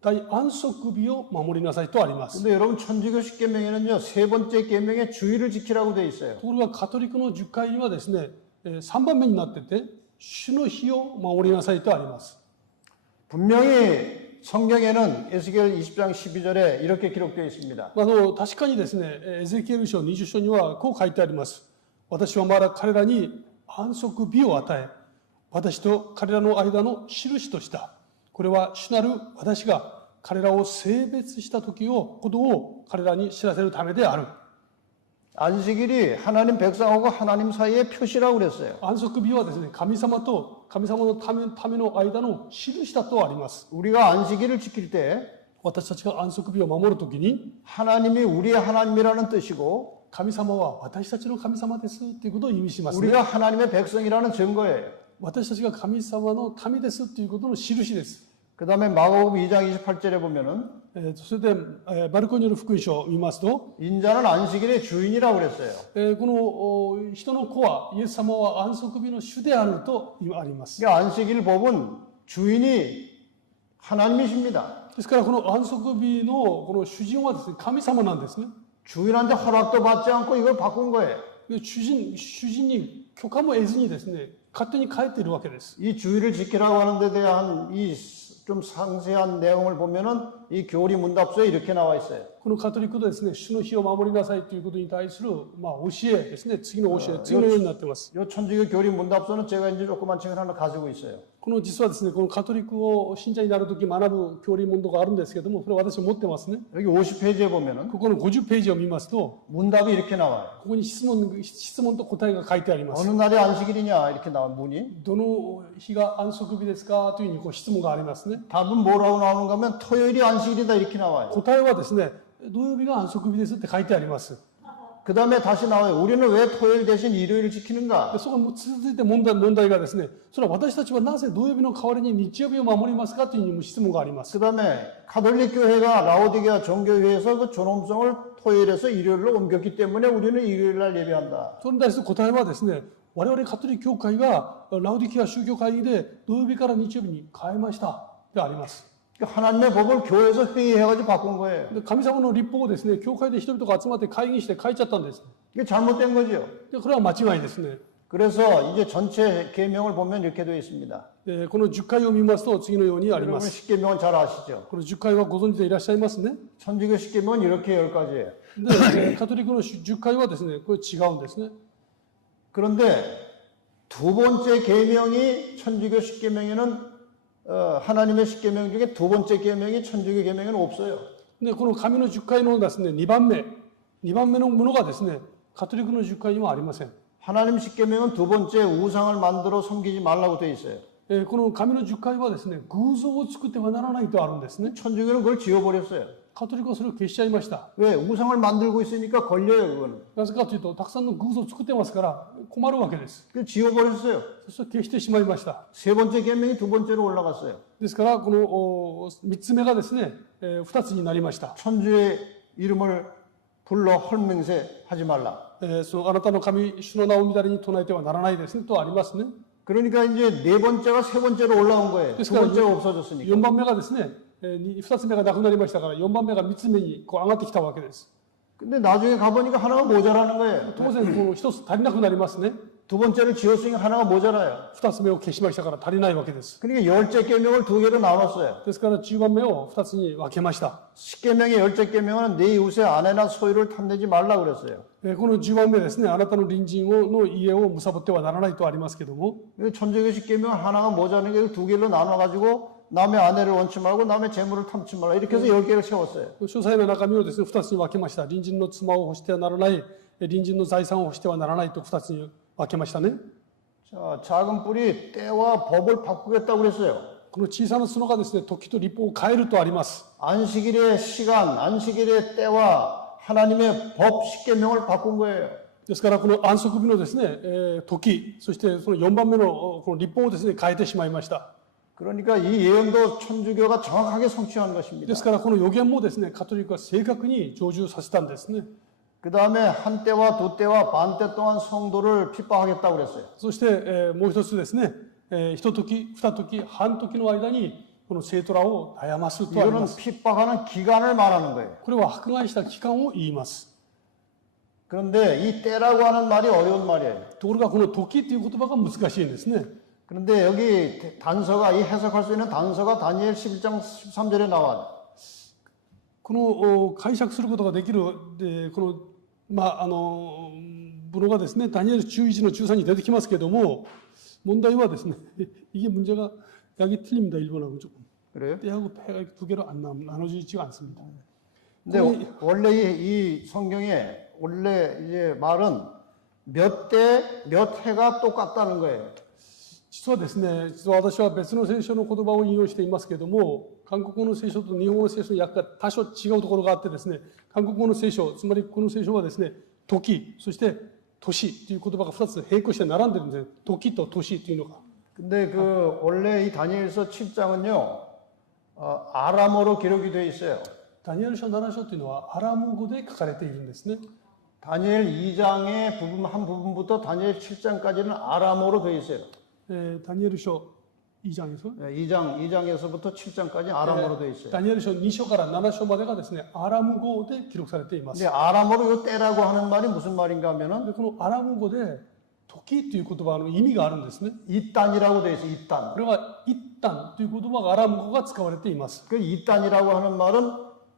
大安息日を守りなさいとあります。 근데 여러분 천주교 십계명에는요 세 번째 계명에 주일을 지키라고 되어 있어요. ところがカトリックの10回にはですね、3番目になってて、主の日を守りなさいとあります。 분명히 성경에는 에스겔 20장 12절에 이렇게 기록되어 있습니다. 確かにですね、エゼキエル書20章にはこう書いてあります。私はまだ彼らに安息日を与え、私と彼らの間の印とした。これは主なる私が彼らを性別したことを彼らに知らせるためである。 안식일이 하나님 백성하고 하나님 사이의 표시라고 그랬어요. 安息日はですね、神様と神様のための間の印だとあります。 우리가 안식일을 지킬 때 私たちが安息日を守るときに、 하나님이 우리의 하나님이라는 뜻이고 神様は私たちの神様ですということを意味しますね。 우리가 하나님의 백성이라는 증거예요. 私たちが神様の民ですということの印です。 그 다음에 마가복음 2장 28절에 보면은 それで、マルコによる福音書を見ますと、 인자는 안식일의 주인이라고 그랬어요. この人の子は、イエス様は安息日の主であるとあります。 그러니까 안식일 법은 주인이 하나님이십니다. ですから、この安息日のこの主人はですね、神様なんですね。 주인한테 허락도 받지 않고 이걸 바꾼 거예요. 主人に許可も得ずにですね、勝手に変えているわけです。 이 주의를 지키라고 하는 데 대한 이 좀 상세한 내용을 보면은 이 교리 문답서에 이렇게 나와 있어요. このカトリックでですね、主の日を守りなさいということに対する、教えですね、次の教え、次のようになっています。 이 천주교 교리 문답서는 제가 이제 조그만 책을 하나 가지고 있어요. この実はですね、このカトリックを信者になるとき学ぶ教理問答があるんですけども、それ私持ってますね。 여기 50페이지에 보면은 ここの50ページを見ますと、 문답이 이렇게 나와요. ここに質問と答えが書いてあります。 어느 날이 안식일이냐 이렇게 나와 문이. どの日が安息日ですかというふうにこう質問がありますね。 답은 뭐라고 나오는가 하면 토요일이 안식일이다 이렇게 나와요. 答えはですね、土曜日が安息日ですって書いてあります。 그 다음에 다시 나와요. 우리는 왜 토요일 대신 일요일을 지키는가? でそこに続いて問題がですね、それは私たちはなぜ土曜日の代わりに日曜日を守りますかというふうに質問があります。 그 다음에 가톨릭 교회가 라오디게아 정교회에서 그 존엄성을 토요일에서 일요일로 옮겼기 때문에 우리는 일요일 날 예배한다. それに対する答えはですね、我々カトリック教会がラウディキア宗教会議で土曜日から日曜日に変えましたであります。 하나님의 법을 교회에서 회의해가지고 바꾼 거예요. で神様の立法をですね、教会で人々が集まって会議して変えちゃったんです。 이게 잘못된 거죠. でこれは間違いですね。 그래서 이제 전체 계명을 보면 이렇게 되어 있습니다. でこの10回を見ますと次のようにありま 여러분 す。 십계명은 잘 아시죠? この10回はご存知でいらっしゃいますね。 천주교 십계명은 이렇게 10가지예요. でカトリックの10回はですね、これ違うんですね。 그런데 두 번째 계명이 천주교 십계명에는 하나님의 십계명 중에 두 번째 계명이 천주교 계명에는 없어요. でこの神の10回のですね、2番目のものがですね、カトリックの10回にはありません。 하나님 십계명은 두 번째 우상을 만들어 섬기지 말라고 되어 있어요. この神の10回はですね、偶像を作ってはならないとあるんですね。 천주교는 그걸 지워버렸어요. カトリックはそれを消しちゃいました。 왜? 우상을 만들고 있으니까 걸려요, 그거는. なぜかというと、たくさんの偶像を作ってますから困るわけです。 그걸 지워버렸어요. そして消してしまいました。 세 번째 계명이 두 번째로 올라갔어요. ですから、この3つ目がですね、2つになりました。 천주의 이름을 불러 헐맹세하지 말라. そのあなたの神、主の名を乱れに唱えてはならないですねとありますね。 그러니까 이제 네 번째가 세 번째로 올라온 거예요. 두 번째가 없어졌으니까. 4番目がですね、2つ目がなくなりましたから、4番目が3つ目にこう上がってきたわけです。 근데 나중에 가보니까 하나가 모자라는 거예요. 当然、この1つ足りなくなりますね。 두 번째를 지었으니까 하나가 모자라요. 2つ目を消しましたから足りないわけです。 그러니까 열째 계명을 두 개로 나눴어요. ですから10番目を2つに分けました。 십계명의 열째 계명은 네 이웃의 아내나 소유를 탐내지 말라 그랬어요. この10番目ですね、あなたの隣人の家を貪ってはならないとありますけども、 천주교 십계명은 하나가 모자라는 게 두 개로 나눠가지고 남의 아내를 원치 말고 남의 재물을 탐치 말라 이렇게 해서 10개를 세웠어요. 詳細な中身をですね、2つに分けました。隣人の妻を欲してはならない、隣人の財産を欲してはならないと2つに分けましたね。 자, 작은 뿔이 때와 법을 바꾸겠다고 그랬어요. この小さな角がですね、時と立法を変えるとあります。 안식일의 시간, 안식일의 때와 하나님의 법 십계명을 바꾼 거예요. ですから、この安息日のですね、時、そしてその4番目のこの立法をですね、変えてしまいました。 그러니까 이 예언도 천주교가 정확하게 성취한 것입니다. ですから、この予言もですね、カトリックは正確に成就させたんですね。 그 다음에 한 때와 두 때와 반 때 동안 성도를 핍박하겠다고 그랬어요. そして、もう一つですね、一時、二時、半時の間に、この生徒らを悩ますとありま 이거는 す。 핍박하는 기간을 말하는 거예요. これは迫害した期間を言います。 그런데 이 때라고 하는 말이 어려운 말이에요. ところが、この時という言葉が難しいんですね。 그런데 여기 단서가, 이 해석할 수 있는 단서가 다니엘 11장 13절에 나와요. この解釈することができる、この、ものがですね、ダニエル11の13に出てきますけれども、問題はですね、이게 문제가 약이 틀립니다. 일본하고 조금. 그래요? 때하고 패가 두 개로 안 나눠지지가 않습니다. 근데 원래 이 성경에 원래 이제 말은 몇 때, 몇 해가 똑같다는 거예요. 実はですね、実は私は別の聖書の言葉を引用していますけれども、韓国語の聖書と日本語の聖書の訳が多少違うところがあってですね、韓国語の聖書、つまりこの聖書はですね、時、そして年という言葉が2つ並行して並んでるんですね。時と年というのが。 근데 그 원래 이 다니엘서 7장은요, 아람어로 기록이 되어 있어요. ダニエル書7章というのはアラム語で書かれているんですね。 다니엘 2장의 부분, 한 부분부터 다니엘 7장까지는 아람어로 되어 있어요. ダニエル書2장에서 네, 2장에서부터 7장까지 아람어로 되어 있어요. ダニエル書2章から7章までがですね、アラム語で記録されています。 근데 아람어로 이 때라고 하는 말이 무슨 말인가 하면은 でこのアラム語で時という言葉の意味があるんですね。 이단이라고 되어 있어요. 이단. これは一旦という言葉がアラム語が使われています。 그 이단이라고 하는 말은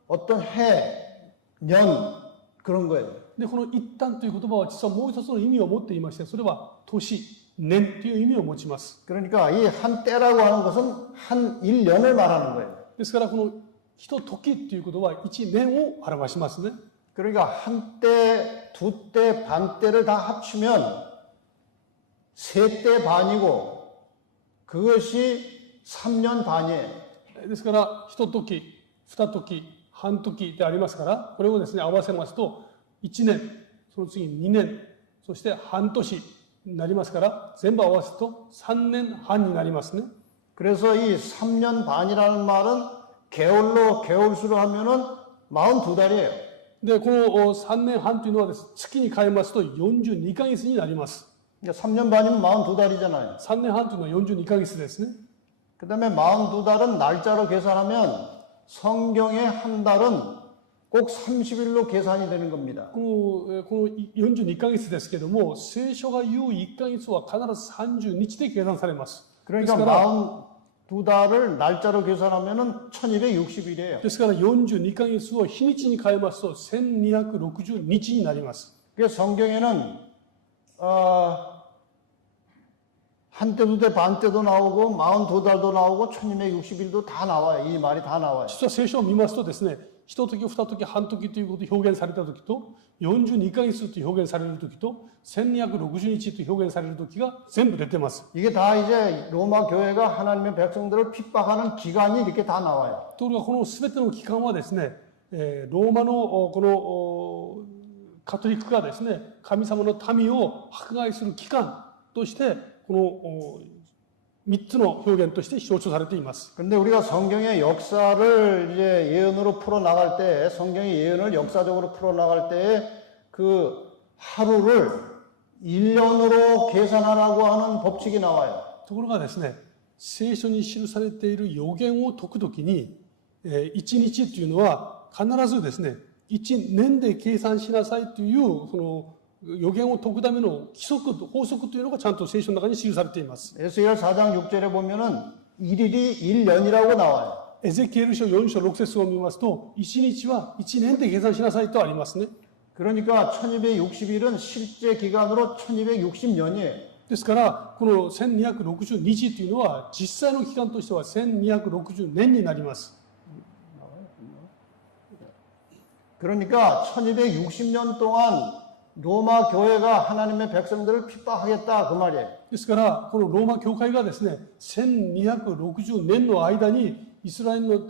어떤 해, 년 그런 거예요. で、この一旦という言葉は実はもう一つの意味を持っていまして、それは年、年という意味を持ちます。 그러니까 이 한 때라고 하는 것은 한 1년을 말하는 거예요. ですからこの一時ということは一年を表しますね。 그러니까 한 때, 두 때, 반 때를 다 합치면 세 때 반이고 그것이 3년 반이에요. ですから一時、二時、半時でありますから、これをですね合わせますと1年、その次2年、そして半年になりますから、全部合わせると3年半になりますね。 그래서 이 3년 반이라는 말은 개월로 개월수로 하면은 42달이에요. で、この3年半というのはです、月に変えますと42ヶ月になります。 그러니까 3년 반이면 42달이잖아요. 3年半というのは42ヶ月ですね。 그 다음에 42달은 날짜로 계산하면 성경의 한 달은 꼭 30일로 계산이 되는 겁니다. この42ヶ月ですけども、聖書が言う1ヶ月は必ず30日で計算されます。 그러니까 42달을 날짜로 계산하면 1260일이에요. ですから42ヶ月を日にちに変えますと1260日になります。 그래서 성경에는 한때, 두때, 반때도 나오고 42달도 나오고 1260일도 다 나와요. 이 말이 다 나와요. 実は聖書を見ますとですね、一時、二時、半時ということで表現された時と、42ヶ月と表現される時と、1260日と表現される時が全部出てます。 이게 다 이제 로마 교회가 하나님의 백성들을 핍박하는 기간이 이렇게 다 나와요. ところがこの全ての期間はですね、ローマのこのカトリックがですね、神様の民を迫害する期間として、この3つの表現として象徴されています。 그런데 우리가 성경의 역사를 이제 예언으로 풀어 나갈 때, 성경의 예언을 역사적으로 풀어 나갈 때 그 하루를 1년으로 계산하라고 하는 법칙이 나와요. ところがですね、聖書に記されている予言を解くときに、1日というのは必ずですね、1年で計算しなさいというその予言を解くための規則、法則というのがちゃんと聖書の中に記されています。 에스겔 4장 6절에 보면은 1일이 1년이라고 나와요. エゼキエル書4章6節を見ますと、1日は1年で計算しなさいとありますね。 그러니까 1260일은 실제 기간으로 1260년이에요. ですから、この1260日というのは、実際の期間としては1260年になります。 그러니까 1260년 동안 로마 교회가 하나님의 백성들을 핍박하겠다 그 말이에요. ですから、このローマ教会がですね、1260年の間にイスラエルの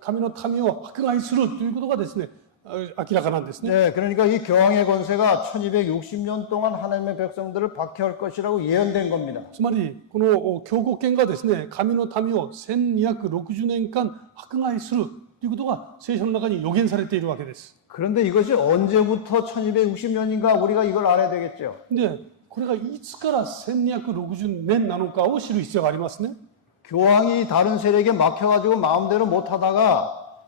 神の民を迫害するということがですね、明らかなんですね。 네, 그러니까 이 교황의 권세가 1260년 동안 하나님의 백성들을 박해할 것이라고 예언된 겁니다. つまり、この教皇権がですね、神の民を1260年間迫害するということが聖書の中に予言されているわけです。 그런데 이것이 언제부터 1260년인가 우리가 이걸 알아야 되겠죠. で、これがいつから1260年なのかを知る必要がありますね。 교황이 다른 세력에 막혀가지고 마음대로 못하다가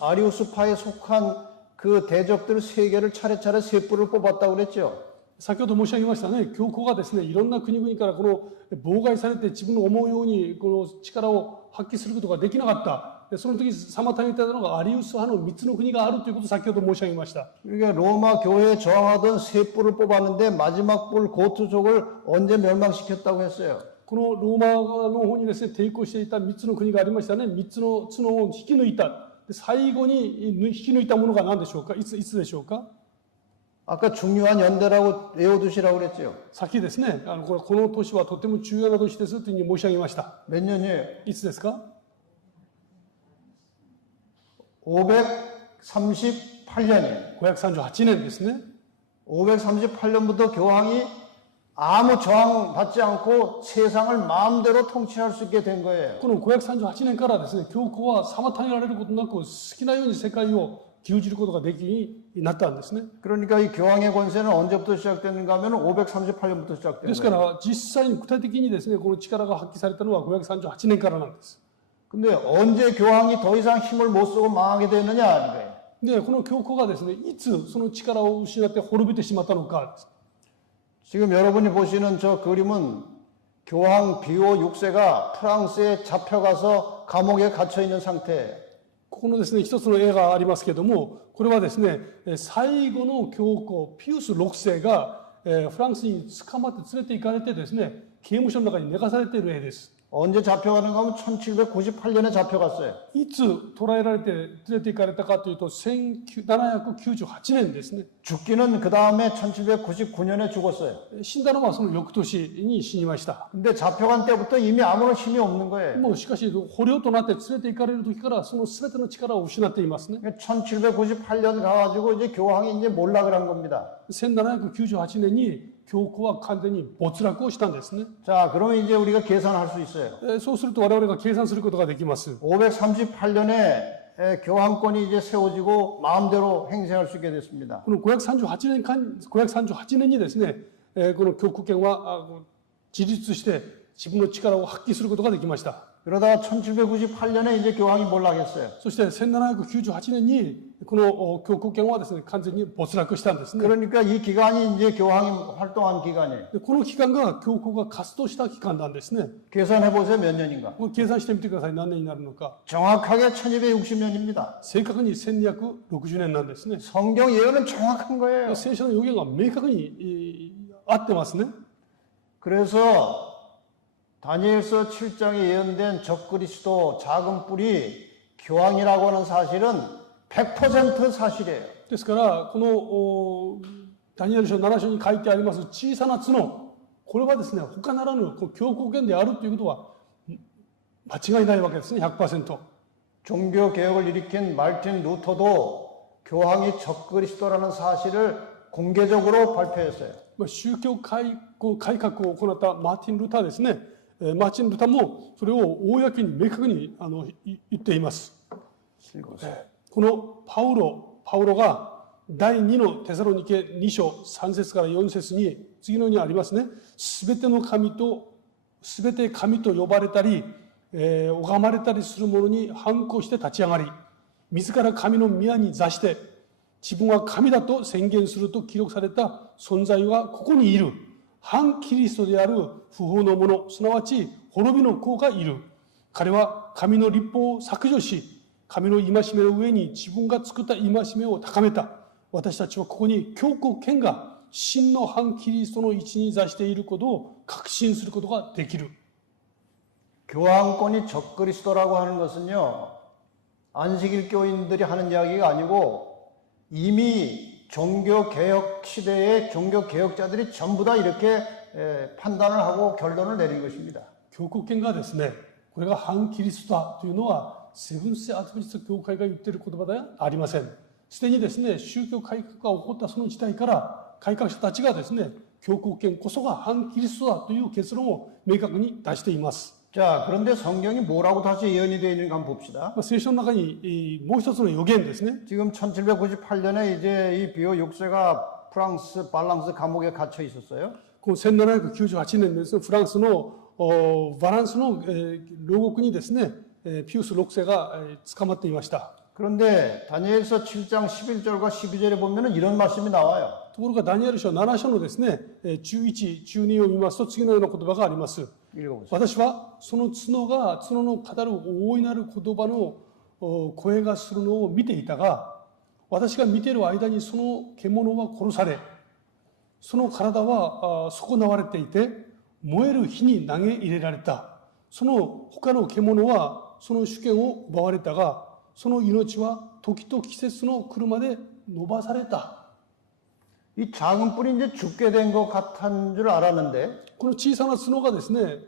아리우스파에 속한 그 대적들 세 개를 차례차례 세 뿔을 뽑았다고 그랬죠. 先ほど申し上げましたね、教皇がですね、いろんな国々からこの妨害されて自分の思うようにこの力を発揮することができなかった。その時妨げていたのがアリウス派の3つの国があるということを先ほど申し上げました。 그러니까 로마 교회에 저항하던 세 뿔을 뽑았는데 마지막 뿔 고트족을 언제 멸망시켰다고 했어요. このローマの方にですね、抵抗していた3つの国がありましたね。3つの角を引き抜いた。で最後に引き抜いたものが何でしょうか。いつでしょうか。 아까 중요한 연대라고 외워두시라고 그랬죠. さっきですね、この年はとても重要な年ですというふうに申し上げました。 몇 년이에요? いつですか。 538년이에요. 538年ですね。 538년부터 교황이 아무 저항 받지 않고 세상을 마음대로 통치할 수 있게 된 거예요. この538年からですね、教皇は妨げられることなく好きなように世界を牛耳ることができるようになったんですね。 그러니까 이 교황의 권세는 언제부터 시작됐는가 하면 538년부터 で 시작된 すか 거예요. ら実際に具体的にですね、この力が発揮されたのは538年からなんです。 근데 언제 교황이 더 이상 힘을 못 쓰고 망하게 됐느냐 하는 거예요. で、この教皇がですね、いつその力を失って滅びてしまったのか。 지금 여러분이 보시는 저 그림은 교황 비오 6세가 프랑스에 잡혀가서 감옥에 갇혀 있는 상태예요. ここのですね、一つの絵がありますけれども、これはですね、最後の教皇、ピウス6世がフランスに捕まって連れて行かれてですね、刑務所の中に寝かされている絵です。 언제 잡혀가는가 하면 1798년에 잡혀갔어요. いつ捕らえられて連れて行かれたかというと、1798年ですね。 죽기는 그 다음에 1799년에 죽었어요. 死んだのはその翌年に死にました。 근데 잡혀간 때부터 이미 아무런 힘이 없는 거예요. もうしかし、捕虜となって連れて行かれる時からその全ての力を失っていますね。 1798년 가가지고 이제 교황이 이제 몰락을 한 겁니다. 1798年に教皇は完全に没落をしたんですね。 자, 그러면 이제 우리가 계산할 수 있어요. そうすると我々が計算することができます。 538년에 교황권이 이제 세워지고 마음대로 행세할 수 있게 됐습니다. この538年間、538年にですね、この教区権は自立して自分の力を発揮することができました。 그러다가 1798년에 이제 교황이 몰락했어요. そして1798年にこの教区権はですね、完全に没落したんですね。 그러니까 이 기간이 이제 교황이 활동한 기간이에요. でこの期間が教皇が活動した期間なんですね。 계산해 보세요. 몇 년인가? これ計算してみてください。何年になるのか。 정확하게 1260년입니다. 正確に1260年なんですね。 성경 예언은 정확한 거예요. 聖書の予言が明確に合ってますね。 그래서 다니엘서 7장에 예언된 적그리스도 작은 뿔이 교황이라고 하는 사실은 100% 사실이에요. ですからこのダニエル書7章に書いてあります小さな角、これはですね、他ならぬ教皇権であるということは間違いないわけですね。 100%。 종교 개혁을 일으킨 말틴 루터도 교황이 적그리스도라는 사실을 공개적으로 발표했어요. 宗教改革を行ったマーティン・ルターですね。マーティン・ルターもそれを公に明確に言っています。このパウロが第2のテサロニケ2章3節から4節に次のようにありますね。すべて神と呼ばれたり、拝まれたりする者に反抗して立ち上がり、自ら神の宮に座して自分は神だと宣言すると記録された存在はここにいる。反キリストである不法の者、すなわち滅びの子がいる。彼は神の律法を削除し、神の戒めの上に自分が作った戒めを高めた。私たちはここに教皇権が真の反キリストの位置に座していることを確信することができる。 교황권이 적그리스도라고 하는 것은요, 안식일 교인들이 하는 이야기가 아니고 이미 종교개혁 시대의 종교개혁자들이 전부 다 이렇게 판단을 하고 결론을 내린 것입니다. 教皇権がですね、これが反キリストだというのはセブンス・アドベンチスト教会が言っている言葉ではありません。すでにですね、宗教改革が起こったその時代から改革者たちがですね、教皇権こそが反キリストだという結論を明確に出しています。 자, 그런데 성경이 뭐라고 다시 예언이 되어 있는가 한번 봅시다. 聖書の中にもう一つの予言ですね。 지금 1798년에 이제 이 비오 6세가 프랑스 발랑스 감옥에 갇혀 있었어요. この1798年ですね、フランスのバランスの牢獄にですね、ピウス6世が捕まっていました。 그런데 다니엘서 7장 11절과 12절에 보면은 이런 말씀이 나와요. ところがダニエル書7章のですね、11、12を見ますと次のような言葉があります。 읽어보세요. 私はその角の語る大いなる言葉の声がするのを見ていたが、私が見ている間にその獣は殺され、その体は損なわれていて、燃える火に投げ入れられた。その他の獣はその主権を奪われたが、その命は時と季節の車で伸ばされた。 이 작은 뿔이 이제 죽게 된 것 같은 줄 알았는데 この小さな角がですね、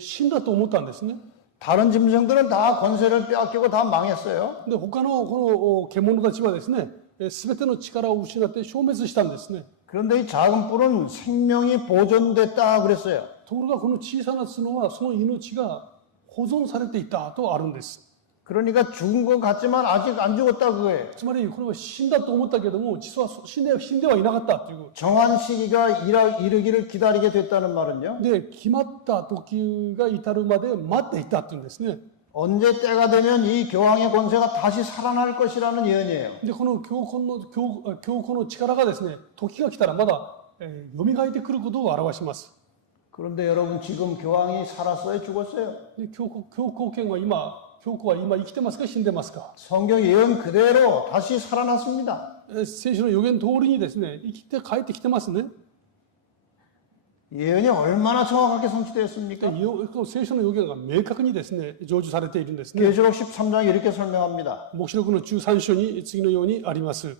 死んだと思ったんですね。 다른 짐승들은 다 권세를 빼앗기고 다 망했어요. で、他のこの獣たちはですね、すべての力を失って消滅したんですね。 그런데 이 작은 뿔은 생명이 보존됐다 그랬어요. ところがこの小さな角はその命が保存されていたとあるんです。 그러니까 죽은 것 같지만 아직 안 죽었다 그거예요. つまりこれは死んだと思ったけども、実は死んではいなかったという。 정한 시기가 이르기를 기다리게 됐다는 말은요. で、決まった時が至るまで待っていたっていうんですね。 언제 때가 되면 이 교황의 권세가 다시 살아날 것이라는 예언이에요. で、この教皇の力がですね、時が来たらまだ蘇ってくることを表します。 그런데 여러분 지금 교황이 살았어요? 죽었어요? で、教皇権は教皇は今生きてますか死んでますか。 성경 예언 그대로 다시 살아났습니다. 聖書の予言通りにですね、生きて帰ってきてますね。 예언이 얼마나 정확하게 성취되었습니까? 聖書の予言が明確にですね、成就されているんですね。 계시록 13장에 이렇게 설명합니다. 黙示録の13章に次のようにあります。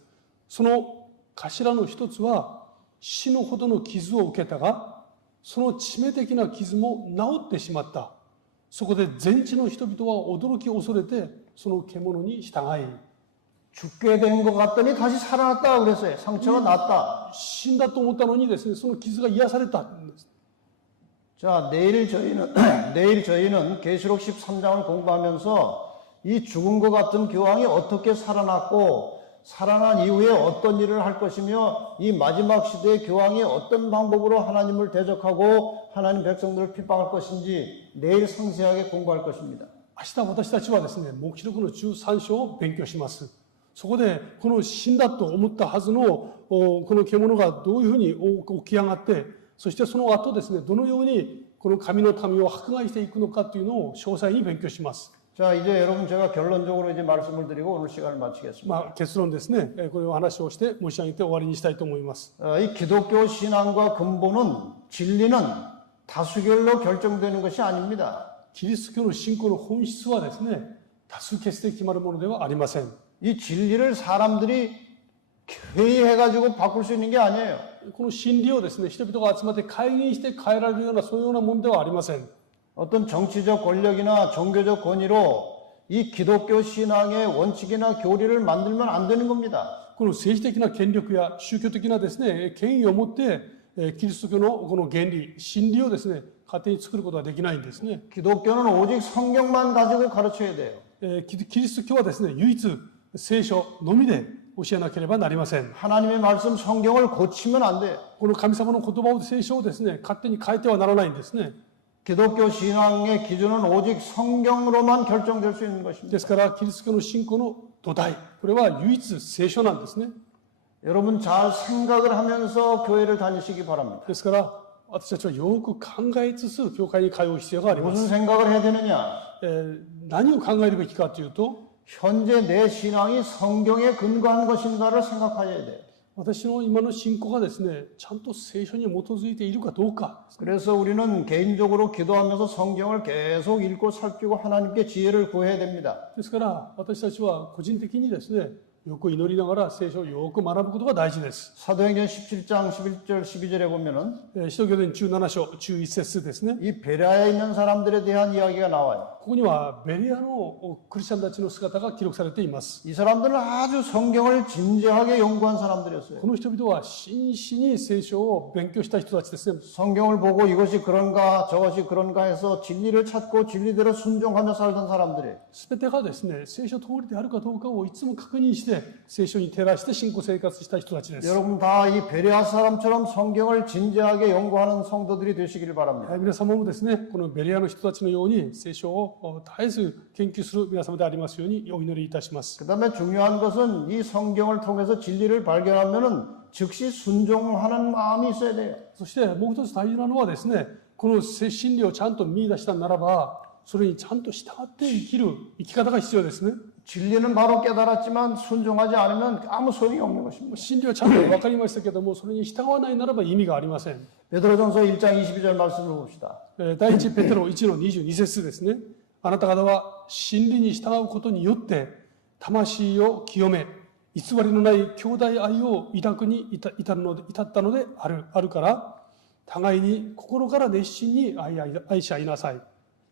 その頭の一つは死ぬほどの傷を受けたが、その致命的な傷も治ってしまった。そこで全地の人々は驚き恐れてその獣に従い。 죽게 된 것 같더니 다시 살아났다 그랬어요. 상처가 났다. 死んだと思ったのにですね、その傷が癒された。 자, 내일 저희는 계시록 13장을 공부하면서 이 죽은 것 같은 교황이 어떻게 살아났고 살아난 이후에 어떤 일을 할 것이며 이 마지막 시대의 교황이 어떤 방법으로 하나님을 대적하고 하나님 백성들을 핍박할 것인지 내일 상세하게 공부할 것입니다. 明日私たちはですね、黙示録の13章を勉強します。そこで、この死んだと思ったはずの、この獣がどういうふうに起き上がって、そしてその後ですね、どのようにこの神の民を迫害していくのかというのを詳細に勉強します。 자, 이제 여러분 제가 결론적으로 이제 말씀을 드리고 오늘 시간을 마치겠습니다. 結論ですね、これを話をして申し上げて終わりにしたいと思います。 이 기독교 신앙과 근본은 진리는 다수결로 결정되는 것이 아닙니다. キリスト教の信仰の本質はですね、多数決で決まるものではありません。 이 진리를 사람들이 회의해가지고 바꿀 수 있는 게 아니에요. この真理をですね、人々が集まって会議して変えられるようなそういうようなものではありません。 어떤 정치적 권력이나 종교적 권위로 이 기독교 신앙의 원칙이나 교리를 만들면 안 되는 겁니다. この政治的な権力や宗教的なですね、権威を持って、キリスト教のこの原理、真理をですね、勝手に作ることはできないんですね。 기독교는 오직 성경만 가지고 가르쳐야 돼요. キリスト教はですね、唯一聖書のみで教えなければなりません。 하나님의 말씀 성경을 고치면 안 돼요. この神様の言葉を、聖書をですね、勝手に変えてはならないんですね。 기독교 신앙의 기준은 오직 성경으로만 결정될 수 있는 것입니다. ですから、キリスト教の信仰の土台、これは唯一聖書なんですね。 여러분 잘 생각을 하면서 교회를 다니시기 바랍니다. ですから、私たちはよく考えつつ、教会に通う必要がありま 무슨 す。 생각을 해야 되느냐? 何を考えるべきかというと、 현재 내 신앙이 성경에 근거한 것인가를 생각해야 돼요. 私の今の信仰がですね、ちゃんと聖書に基づいているかどうか。 그래서 우리는 개인적으로 기도하면서 성경을 계속 읽고 살피고 하나님께 지혜를 구해야 됩니다. ですから、私たちは個人的にですね、よく祈りながら聖書をよく学ぶことが大事です。 사도행전 17장 11절 12절에 보면은 使徒行伝17章11節ですね。 이 베레아에 있는 사람들에 대한 이야기가 나와요. ここにはベレアのクリスチャンたちの姿が記録されています。 이 사람들은 아주 성경을 진지하게 연구한 사람들이었어요. この人々は真摯に聖書を勉強した人たちですね。 성경을 보고 이것이 그런가 저것이 그런가 해서 진리를 찾고 진리대로 순종하며 살던 사람들이에요. すべてがですね、聖書通りであるかどうかをいつも確認して、聖書に照らして信仰生活した人たちです。 여러분 다 이 베레아 사람처럼 성경을 진지하게 연구하는 성도들이 되시기를 바랍니다. 皆様もですね、このベレアの人たちのように聖書を絶えず研究する皆様でありますようにお祈りいたします。 그다음에 중요한 것은 이 성경을 통해서 진리를 발견하면은 즉시 순종하는 마음이 있어야 돼요. そしてもう一つ大事なのはですね、この真理をちゃんと見出したならば、それにちゃんと従って生きる生き方が必要ですね。 진리는 바로 깨달았지만 순종하지 않으면 아무 소용이 없는 것입니다. 真理はちゃんと分かりましたけども、それに従わないならば意味がありません。 베드로전서 1장 22절 말씀을 봅시다. 第一ペテロ1の22節ですね。あなた方は真理に従うことによって魂を清め、偽りのない兄弟愛を抱くに至ったのであるから、互いに心から熱心に愛し合いなさい。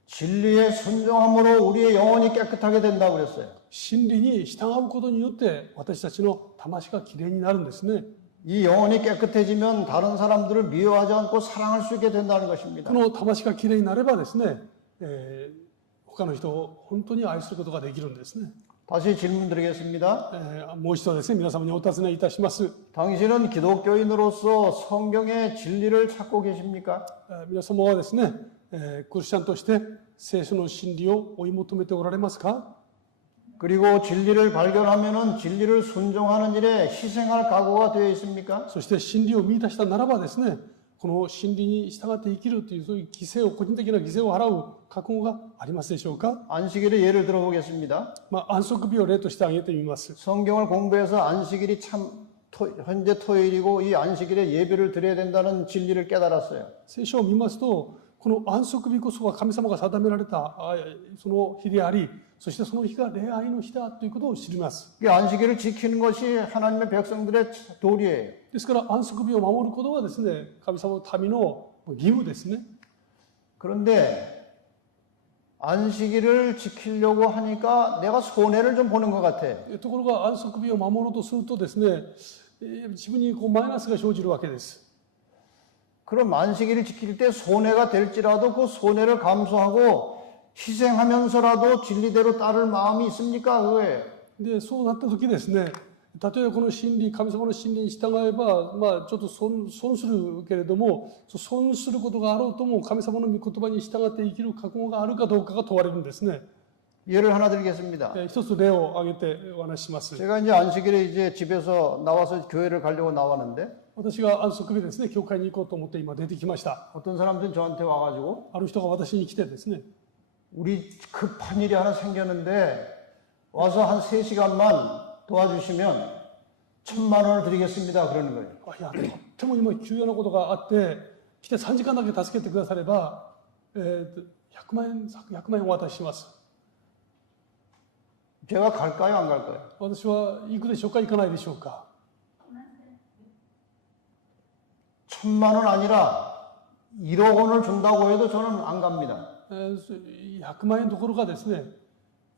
진리에 순종함으로 우리의 영혼이 깨끗하게 된다고 그랬어요. 真理に従うことによって私たちの魂がきれいになるんですね。 이 영혼이 깨끗해지면 다른 사람들을 미워하지 않고 사랑할 수 있게 된다는 것입니다. この魂がきれいになればですね、他の人を本当に愛することができるんですね。 다시 질문 드리겠습니다. もう一度ですね、皆様にお尋ねいたします。 당신은 기독교인으로서 성경의 진리를 찾고 계십니까? 皆様はですね、クリスチャンとして聖書の真理を追い求めておられますか？ 그리고 진리를 발견하면은 진리를 순종하는 일에 희생할 각오가 되어 있습니까? そして真理を見出したならばですね、この真理に従って生きるというそういう犠牲を、個人的な犠牲を払う覚悟がありますでしょうか？ 안식일의 예를 들어보겠습니다. 安息日を例として挙げてみます。 성경을 공부해서 안식일이 참 현재 토요일이고 이 안식일에 예배를 드려야 된다는 진리를 깨달았어요. 聖書を見ますと、この安息日こそが神様が定められたその日であり、そしてその日が礼拝の日だということを知ります。 이 안식일을 지키는 것이 하나님의 백성들의 도리예요. ですから安息日を守ることはですね、神様の民の義務ですね。 그런데 안식일을 지키려고 하니까 내가 손해를 좀 보는 것 같아. ところが安息日を守ろうとするとですね、自分にマイナスが生じるわけです。 그럼 안식일을 지킬 때 손해가 될지라도 그 손해를 감수하고 희생하면서라도 진리대로 따를 마음이 있습니까? 그거예요.で、そうなった時ですね、例えばこの真理、神様の真理に従えば、まあちょっと損するけれども、損することがあろうとも神様の御言葉に従って生きる覚悟があるかどうかが問われるんですね。 예를 하나 드리겠습니다. 一つ例を挙げてお話しします。 제가 이제 안식일에 이제 집에서 나와서 교회를 가려고 나왔는데 私が安息日ですね、教会に行こうと思って今出てきました。 어떤 사람들은 저한테 와가지고 ある人が私に来てですね、 우리 급한 일이 하나 생겼는데 와서 한 3시간만 도와주시면 1,000만 원을 드리겠습니다. 그러는 거예요. いや、とっても今急なことがあって、来て3時間だけ助けてくだされば、100万円お渡しします。 제가 갈까요? 안 갈까요? 私は行くでしょうか、行かないでしょうか。 1,000만 원 아니라 1억 원을 준다고 해도 저는 안 갑니다. 100万円どころかですね、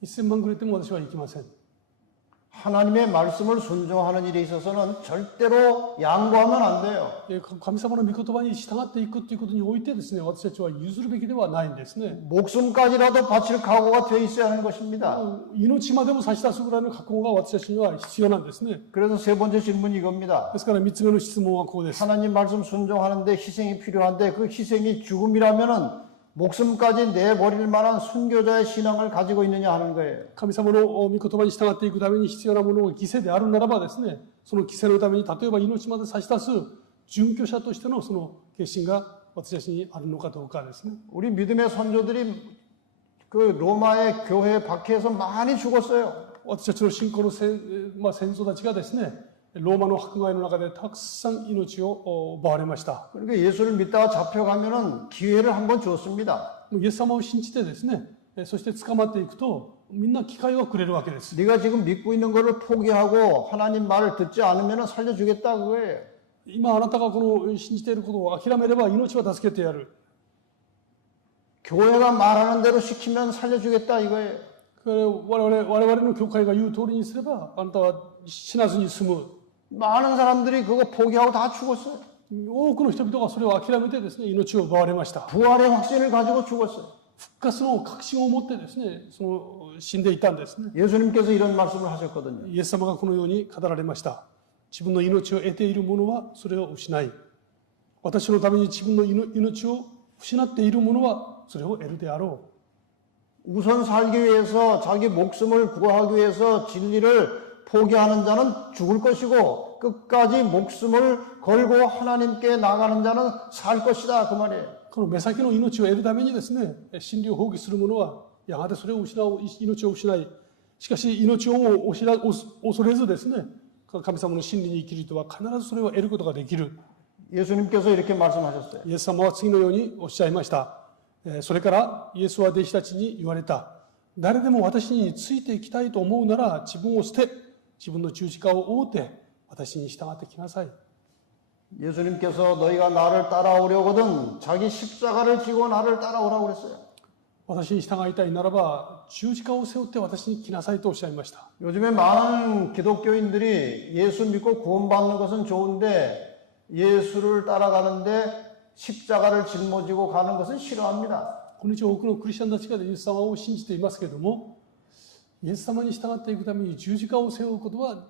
1000万くれても私は行きません。 하나님의 말씀을 순종하는 일에 있어서는 절대로 양보하면 안 돼요. 神様の御言葉に従っていくということにおいてですね、私たちは譲るべきではないんですね。 목숨까지라도 바칠 각오가 되어 있어야 하는 것입니다. 命までも差し出すぐらいの覚悟が私たちには必要なんですね。 그래서 세 번째 질문이 이겁니다. ですから3つ目の質問はこうです。 하나님 말씀 순종하는데 희생이 필요한데 그 희생이 죽음이라면은 목숨까지 내버릴 만한 순교자의 신앙을 가지고 있느냐 하는 거예요. 神様の御言葉に従っていくために必要なものが犠牲であるならばですね、その犠牲のために例えば命まで差し出す殉教者としてのその決心が私たちにあるのかどうかですね。 우리 믿음의 선조들이 그 로마의 교회 박해에서 많이 죽었어요. 私たちの信仰の先祖たちがですね、ローマの迫害の中でたくさん命を奪われました。 그러니까 예수를 믿다가 잡혀가면은 기회를 한번 줬습니다. イエス様を信じてですね、そして捕まっていくとみんな機会をくれるわけです。 네가 지금 믿고 있는 거를 포기하고 하나님 말을 듣지 않으면은 살려주겠다 그거예요. 今あなたがこの信じていることを諦めれば命は助けてやる。 교회가 말하는 대로 시키면 살려주겠다 이거예요. 我々の教会が言う通りにすればあなたは死なずに済む。 많은 사람들이 그거 포기하고 다 죽었어요. 多くの人々がそれを諦めてですね、命を奪われました。 부활의 확신을 가지고 죽었어요. 復活の確信を持ってですね、死んでいたんですね。 예수님께서 이런 말씀을 하셨거든요. イエス様がこのように語られました。自分の命を得ている者はそれを失い、私のために自分の命を失っている者はそれを得るであろう。 우선 살기 위해서 자기 목숨을 구하기 위해서 진리를 포기하는 자는 죽을 것이고 끝까지 목숨을 걸고 하나님께 나가는 자는 살 것이다 그 말이에요. この目先の命を得るためにですね、真理を放棄する者はやがてそれを命を失い、しかし命をも恐れずですね、神様の真理に生きる人は必ずそれを得ることができる。 예수님께서 이렇게 말씀하셨어요. イエス様は次のようにおっしゃいました。それからイエスは弟子たちに言われた。誰でも私についていきたいと思うなら自分を捨て、自分の十字架を追うて私に従ってきなさい。 예수님께서 너희가 나를 따라오려거든 자기 십자가를 지고 나를 따라오라고 그랬어요. 私に従いたいならば十字架を背負って私に来なさいとおっしゃいました。 요즘에 많은 기독교인들이 예수 믿고 구원받는 것은 좋은데 예수를 따라가는데 십자가를 짊어지고 가는 것은 싫어합니다. この日多くのクリスチャンたちがイエス様を信じていますけれども、イエス様に従っていくために十字架を背負うことは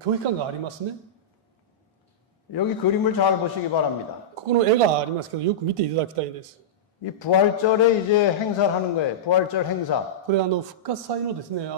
拒否感がありますね。 여기 그림을 잘 보시기 바랍니다. ここの絵がありますけどよく見ていただきたいです。 이 부활절에 이제 행사를 하는 거예요. 부활절 행사. これ復活祭のですね、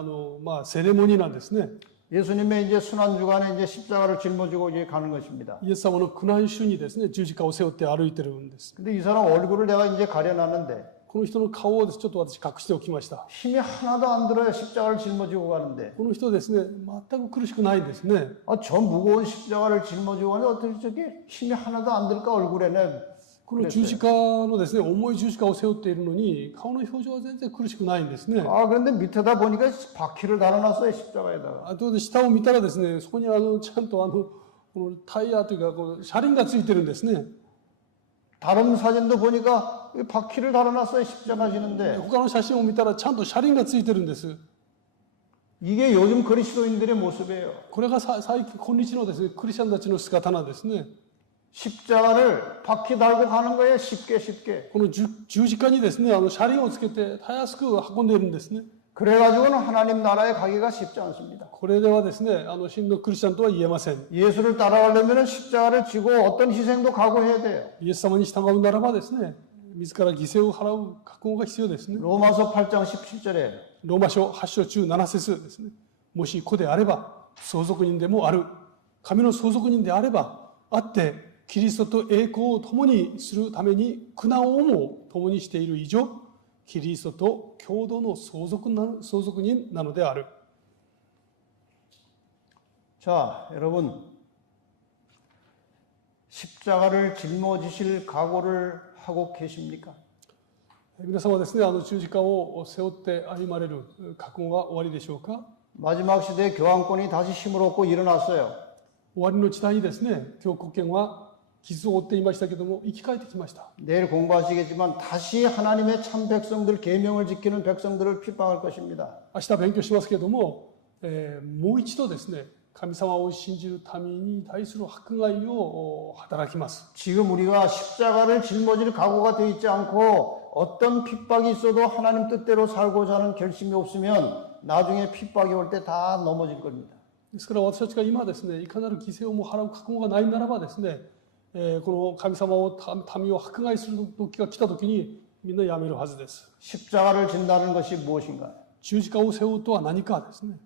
セレモニーなんですね。 예수님의 이제 순환 주간에 이제 십자가를 짊어지고 이제 가는 것입니다. イエス様の苦難週にですね、十字架を背負って歩いてるんです。 근데 이 사람 얼굴을 내가 이제 가려놨는데 この人の顔をちょっと私隠しておきました。 힘이 하나도 안 들어요. 십자가를 짊어지고 가는데. この人ですね、全く苦しくないんですね。 아, 저 무거운 십자가를 짊어지고 가는데 어떻게 저게 힘이 하나도 안 들까 얼굴에는. この十字架のですね、重い十字架を背負っているのに顔の表情は全然苦しくないんですね。 아, 그런데 밑에다 보니까 바퀴를 달아놨어요. 십자가에다가. あとで下を見たらですね、そこにちゃんとこのタイヤというか車輪がついてるんですね。 다른 사진도 보니까 바퀴를 달아놨어요. 십자가 지는데. 他の写真を見たらちゃんと車輪がついてるんです。 이게 요즘 그리스도인들의 모습이에요. これが最近今日のですね、クリスチャンたちの姿なんですね。 십자가를 바퀴 달고 가는 거예요. 쉽게. この十字架にですね、車輪をつけてたやすく運んでいるんですね。 그래가지고는 하나님 나라에 가기가 쉽지 않습니다. これではですね、真のクリスチャンとは言えません。 예수를 따라가려면 십자가를 지고 어떤 희생도 각오해야 돼요. イエス様に従うならばですね、自ら犠牲を払う覚悟が必要ですね。 로마서 8장 17절에 ローマ書8章17節ですね。もし子であれば相続人でもある。神の相続人であればあって、キリストと栄光を共にするために苦難をも共にしている以上、キリストと共同の相続人なのである。 자, 여러분 십자가를 짊어지실 각오를 하고 계십니까? 皆様はですね、十字架を背負って歩まれる覚悟がおありでしょうか。 마지막 시대에 교황권이 다시 힘을 얻고 일어났어요. 終わりの時代にですね、教国権は傷を負っていましたけども生き返ってきました。 내일 공부하시겠지만 다시 하나님의 참 백성들, 계명을 지키는 백성들을 핍박할 것입니다. 明日勉強しますけれども、もう一度ですね、神様を信じる民に対する迫害を働きます。 지금 우리가 십자가를 짊어질 각오가 되어 있지 않고 어떤 핍박이 있어도 하나님 뜻대로 살고자 하는 결심이 없으면 나중에 핍박이 올 때 다 넘어질 겁니다. ですから私たちが今ですね、いかなる犠牲をも払う覚悟がないならばですね、この神様を民を迫害する時が来た時にみんなやめるはずです。 십자가를 진다는 것이 무엇인가요? 十字架を背負うとは何かですね。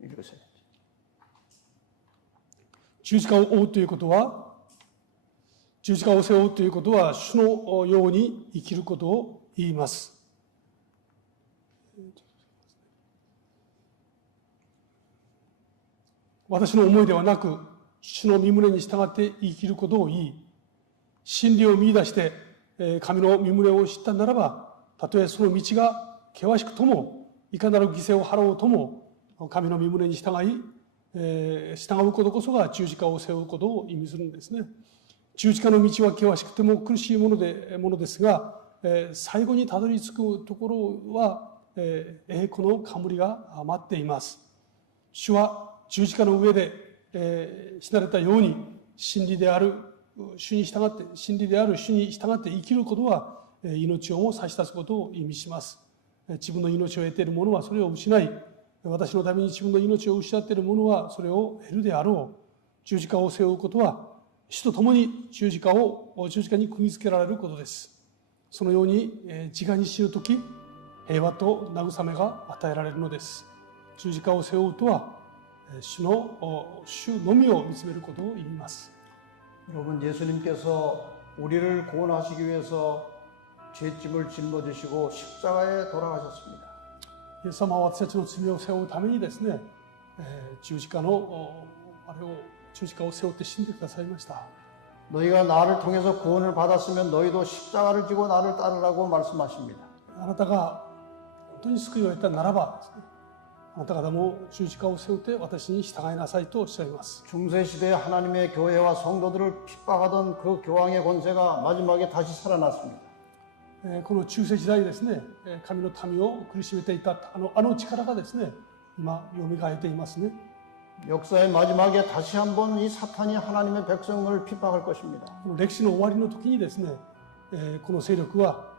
읽으세요. 十字架を追うということは、十字架を背負うということは主のように生きることを言います。私の思いではなく、主の御胸に従って生きることを言い、真理を見出して神の御胸を知ったならば、たとえその道が険しくとも、いかなる犠牲を払おうとも、神の御胸に従うことこそが十字架を背負うことを意味するんですね。十字架の道は険しくても苦しいものですが、最後にたどり着くところは、栄光の冠が待っています。主は十字架の上で、死なれたように真理である主に従って生きることは、命をも差し出すことを意味します。自分の命を得ている者はそれを失い、私のために自分の命を失っている者はそれを得るであろう。十字架を背負うことは、主と共に十字架に釘付けられることです。そのように、自我に死ぬとき、平和と慰めが与えられるのです。十字架を背負うとは、主のみを見つめることを言います。 여러분, 예수님께서 우리를 구원하시기 위해서 죄짐을 짊어지시고 십자가에 돌아가셨습니다. イエス様は私たちの罪を背負うためにですね、十字架を背負って死んでくださいました。 너희가 나를 통해서 구원을 받았으면 너희도 십자가를 지고 나를 따르라고 말씀하십니다. あなたが本当に救いを得たならばですね、あなた方も十字架を背負って私に従いなさいとおっしゃいます。 중세시대에 하나님의 교회와 성도들을 핍박하던 그 교황의 권세가 마지막에 다시 살아났습니다. この中世時代ですね、神の民を苦しめていたあの力がですね、今蘇っていますね。 역사의 마지막에 다시 한번 이 사탄이 하나님의 백성을 핍박할 것입니다. この歴史の終わりの時にですね、この勢力は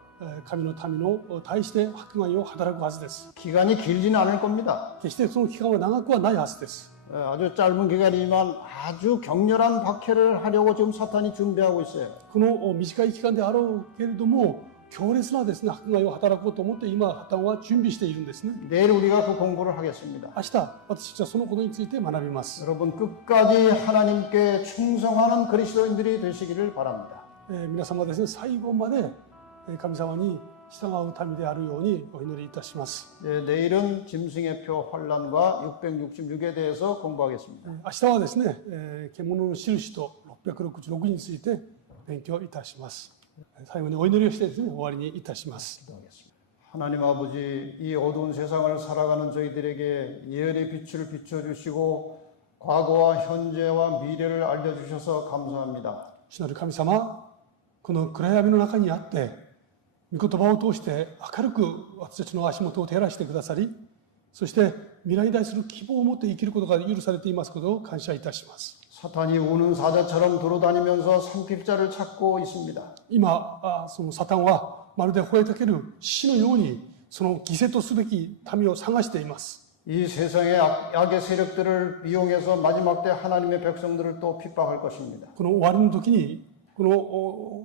神の民の対して迫害を働くはずです。 기간이 길지는 않을 겁니다. 決してその期間は長くはないはずです。 아주 짧은 기간이지만 아주 격렬한 박해를 하려고 지금 사탄이 준비하고 있어요. この短い期間であろうけれども、強烈なですね、迫害を働こうと思って今、破綻は準備しているんですね。 내일 우리가 그 공부를 하겠습니다. 明日、私たちはそのことについて学びます。 여러분 끝까지 하나님께 충성하는 그리스도인들이 되시기를 바랍니다. 皆様ですね、最後まで神様に従う民であるようにお祈りいたします。 내일은 짐승의 표 환란과 666에 대해서 공부하겠습니다. 明日はですね、獣の印と666について勉強いたします。最後にお祈りをしてですね、終わりにいたします。 하나님 아버지, 이 어두운 세상을 살아가는 저희들에게 예언의 빛을 비춰주시고 과거와 현재와 미래를 알려주셔서 감사합니다. 主なる神様、この暗闇の中にあって、御言葉を通して明るく私たちの足元を照らしてくださり、そして未来に対する希望を持って生きることが許されていますことを感謝いたします。 사탄이 우는 사자처럼 돌아다니면서 삼킬 자를 찾고 있습니다. 今、そのサタンはまるで吠えかける死のようにその犠牲とすべき民を探しています。 이 세상의 악의 세력들을 이용해서 마지막 때 하나님의 백성들을 또 핍박할 것입니다. この終わりの時にこ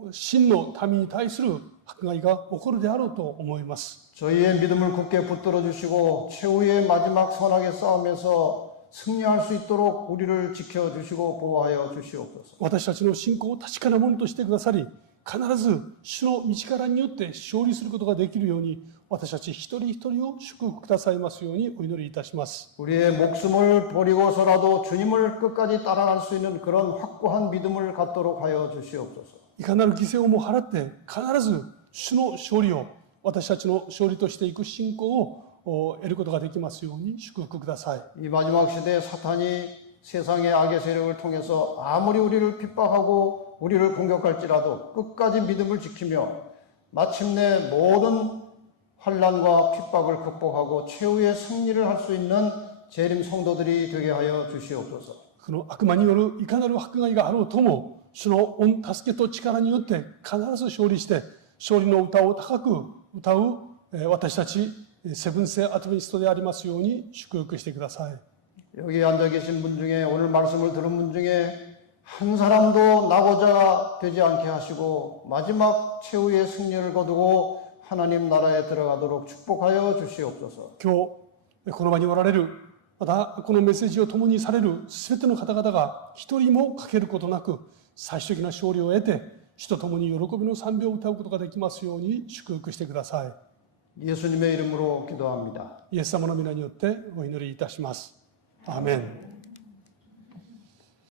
の真の民に対する迫害が起こるであろうと思います。 저희의 믿음을 굳게 붙들어 주시고 최후의 마지막 선악의 싸움에서 승리할 수 있도록 우리를 지켜주시고 보호하여 주시옵소서. 私たちの信仰を確かなものとしてくださり、必ず主の道からによって勝利することができるように、私たち一人一人を祝福くださいますようにお祈りいたします。 우리의 목숨을 버리고서라도 주님을 끝까지 따라갈 수 있는 그런 확고한 믿음을 갖도록 하여 주시옵소서. いかなる犠牲をも払って必ず主の勝利を、私たちの勝利としていく信仰を得ることができますように祝福ください。 이 마지막 시대에 사탄이 세상의 악의 세력을 통해서 아무리 우리를 핍박하고 우리를 공격할지라도 끝까지 믿음을 지키며 마침내 모든 환난과 핍박을 극복하고 최후의 승리를 할 수 있는 재림 성도들이 되게 하여 주시옵소서. この悪魔によるいかなる迫害があろうとも、主の御助けと力によって必ず勝利して、勝利の歌を高く歌う私たちセブンス・アドベンチストでありますように祝福してください。 여기 앉아 계신 분 중에 오늘 말씀을 들은 분 중에 한 사람도 낙오자가 되지 않게 하시고 마지막 최후의 승리를 거두고 하나님 나라에 들어가도록 축복하여 주시옵소서. 今日この場におられる、またこのメッセージを共にされるすべての方々が一人も欠けることなく最終的な勝利を得て、主と共に喜びの賛美を歌うことができますように祝福してください。 예수님의 이름으로 기도합니다. イエス様の皆によってお祈りいたします。アーメン。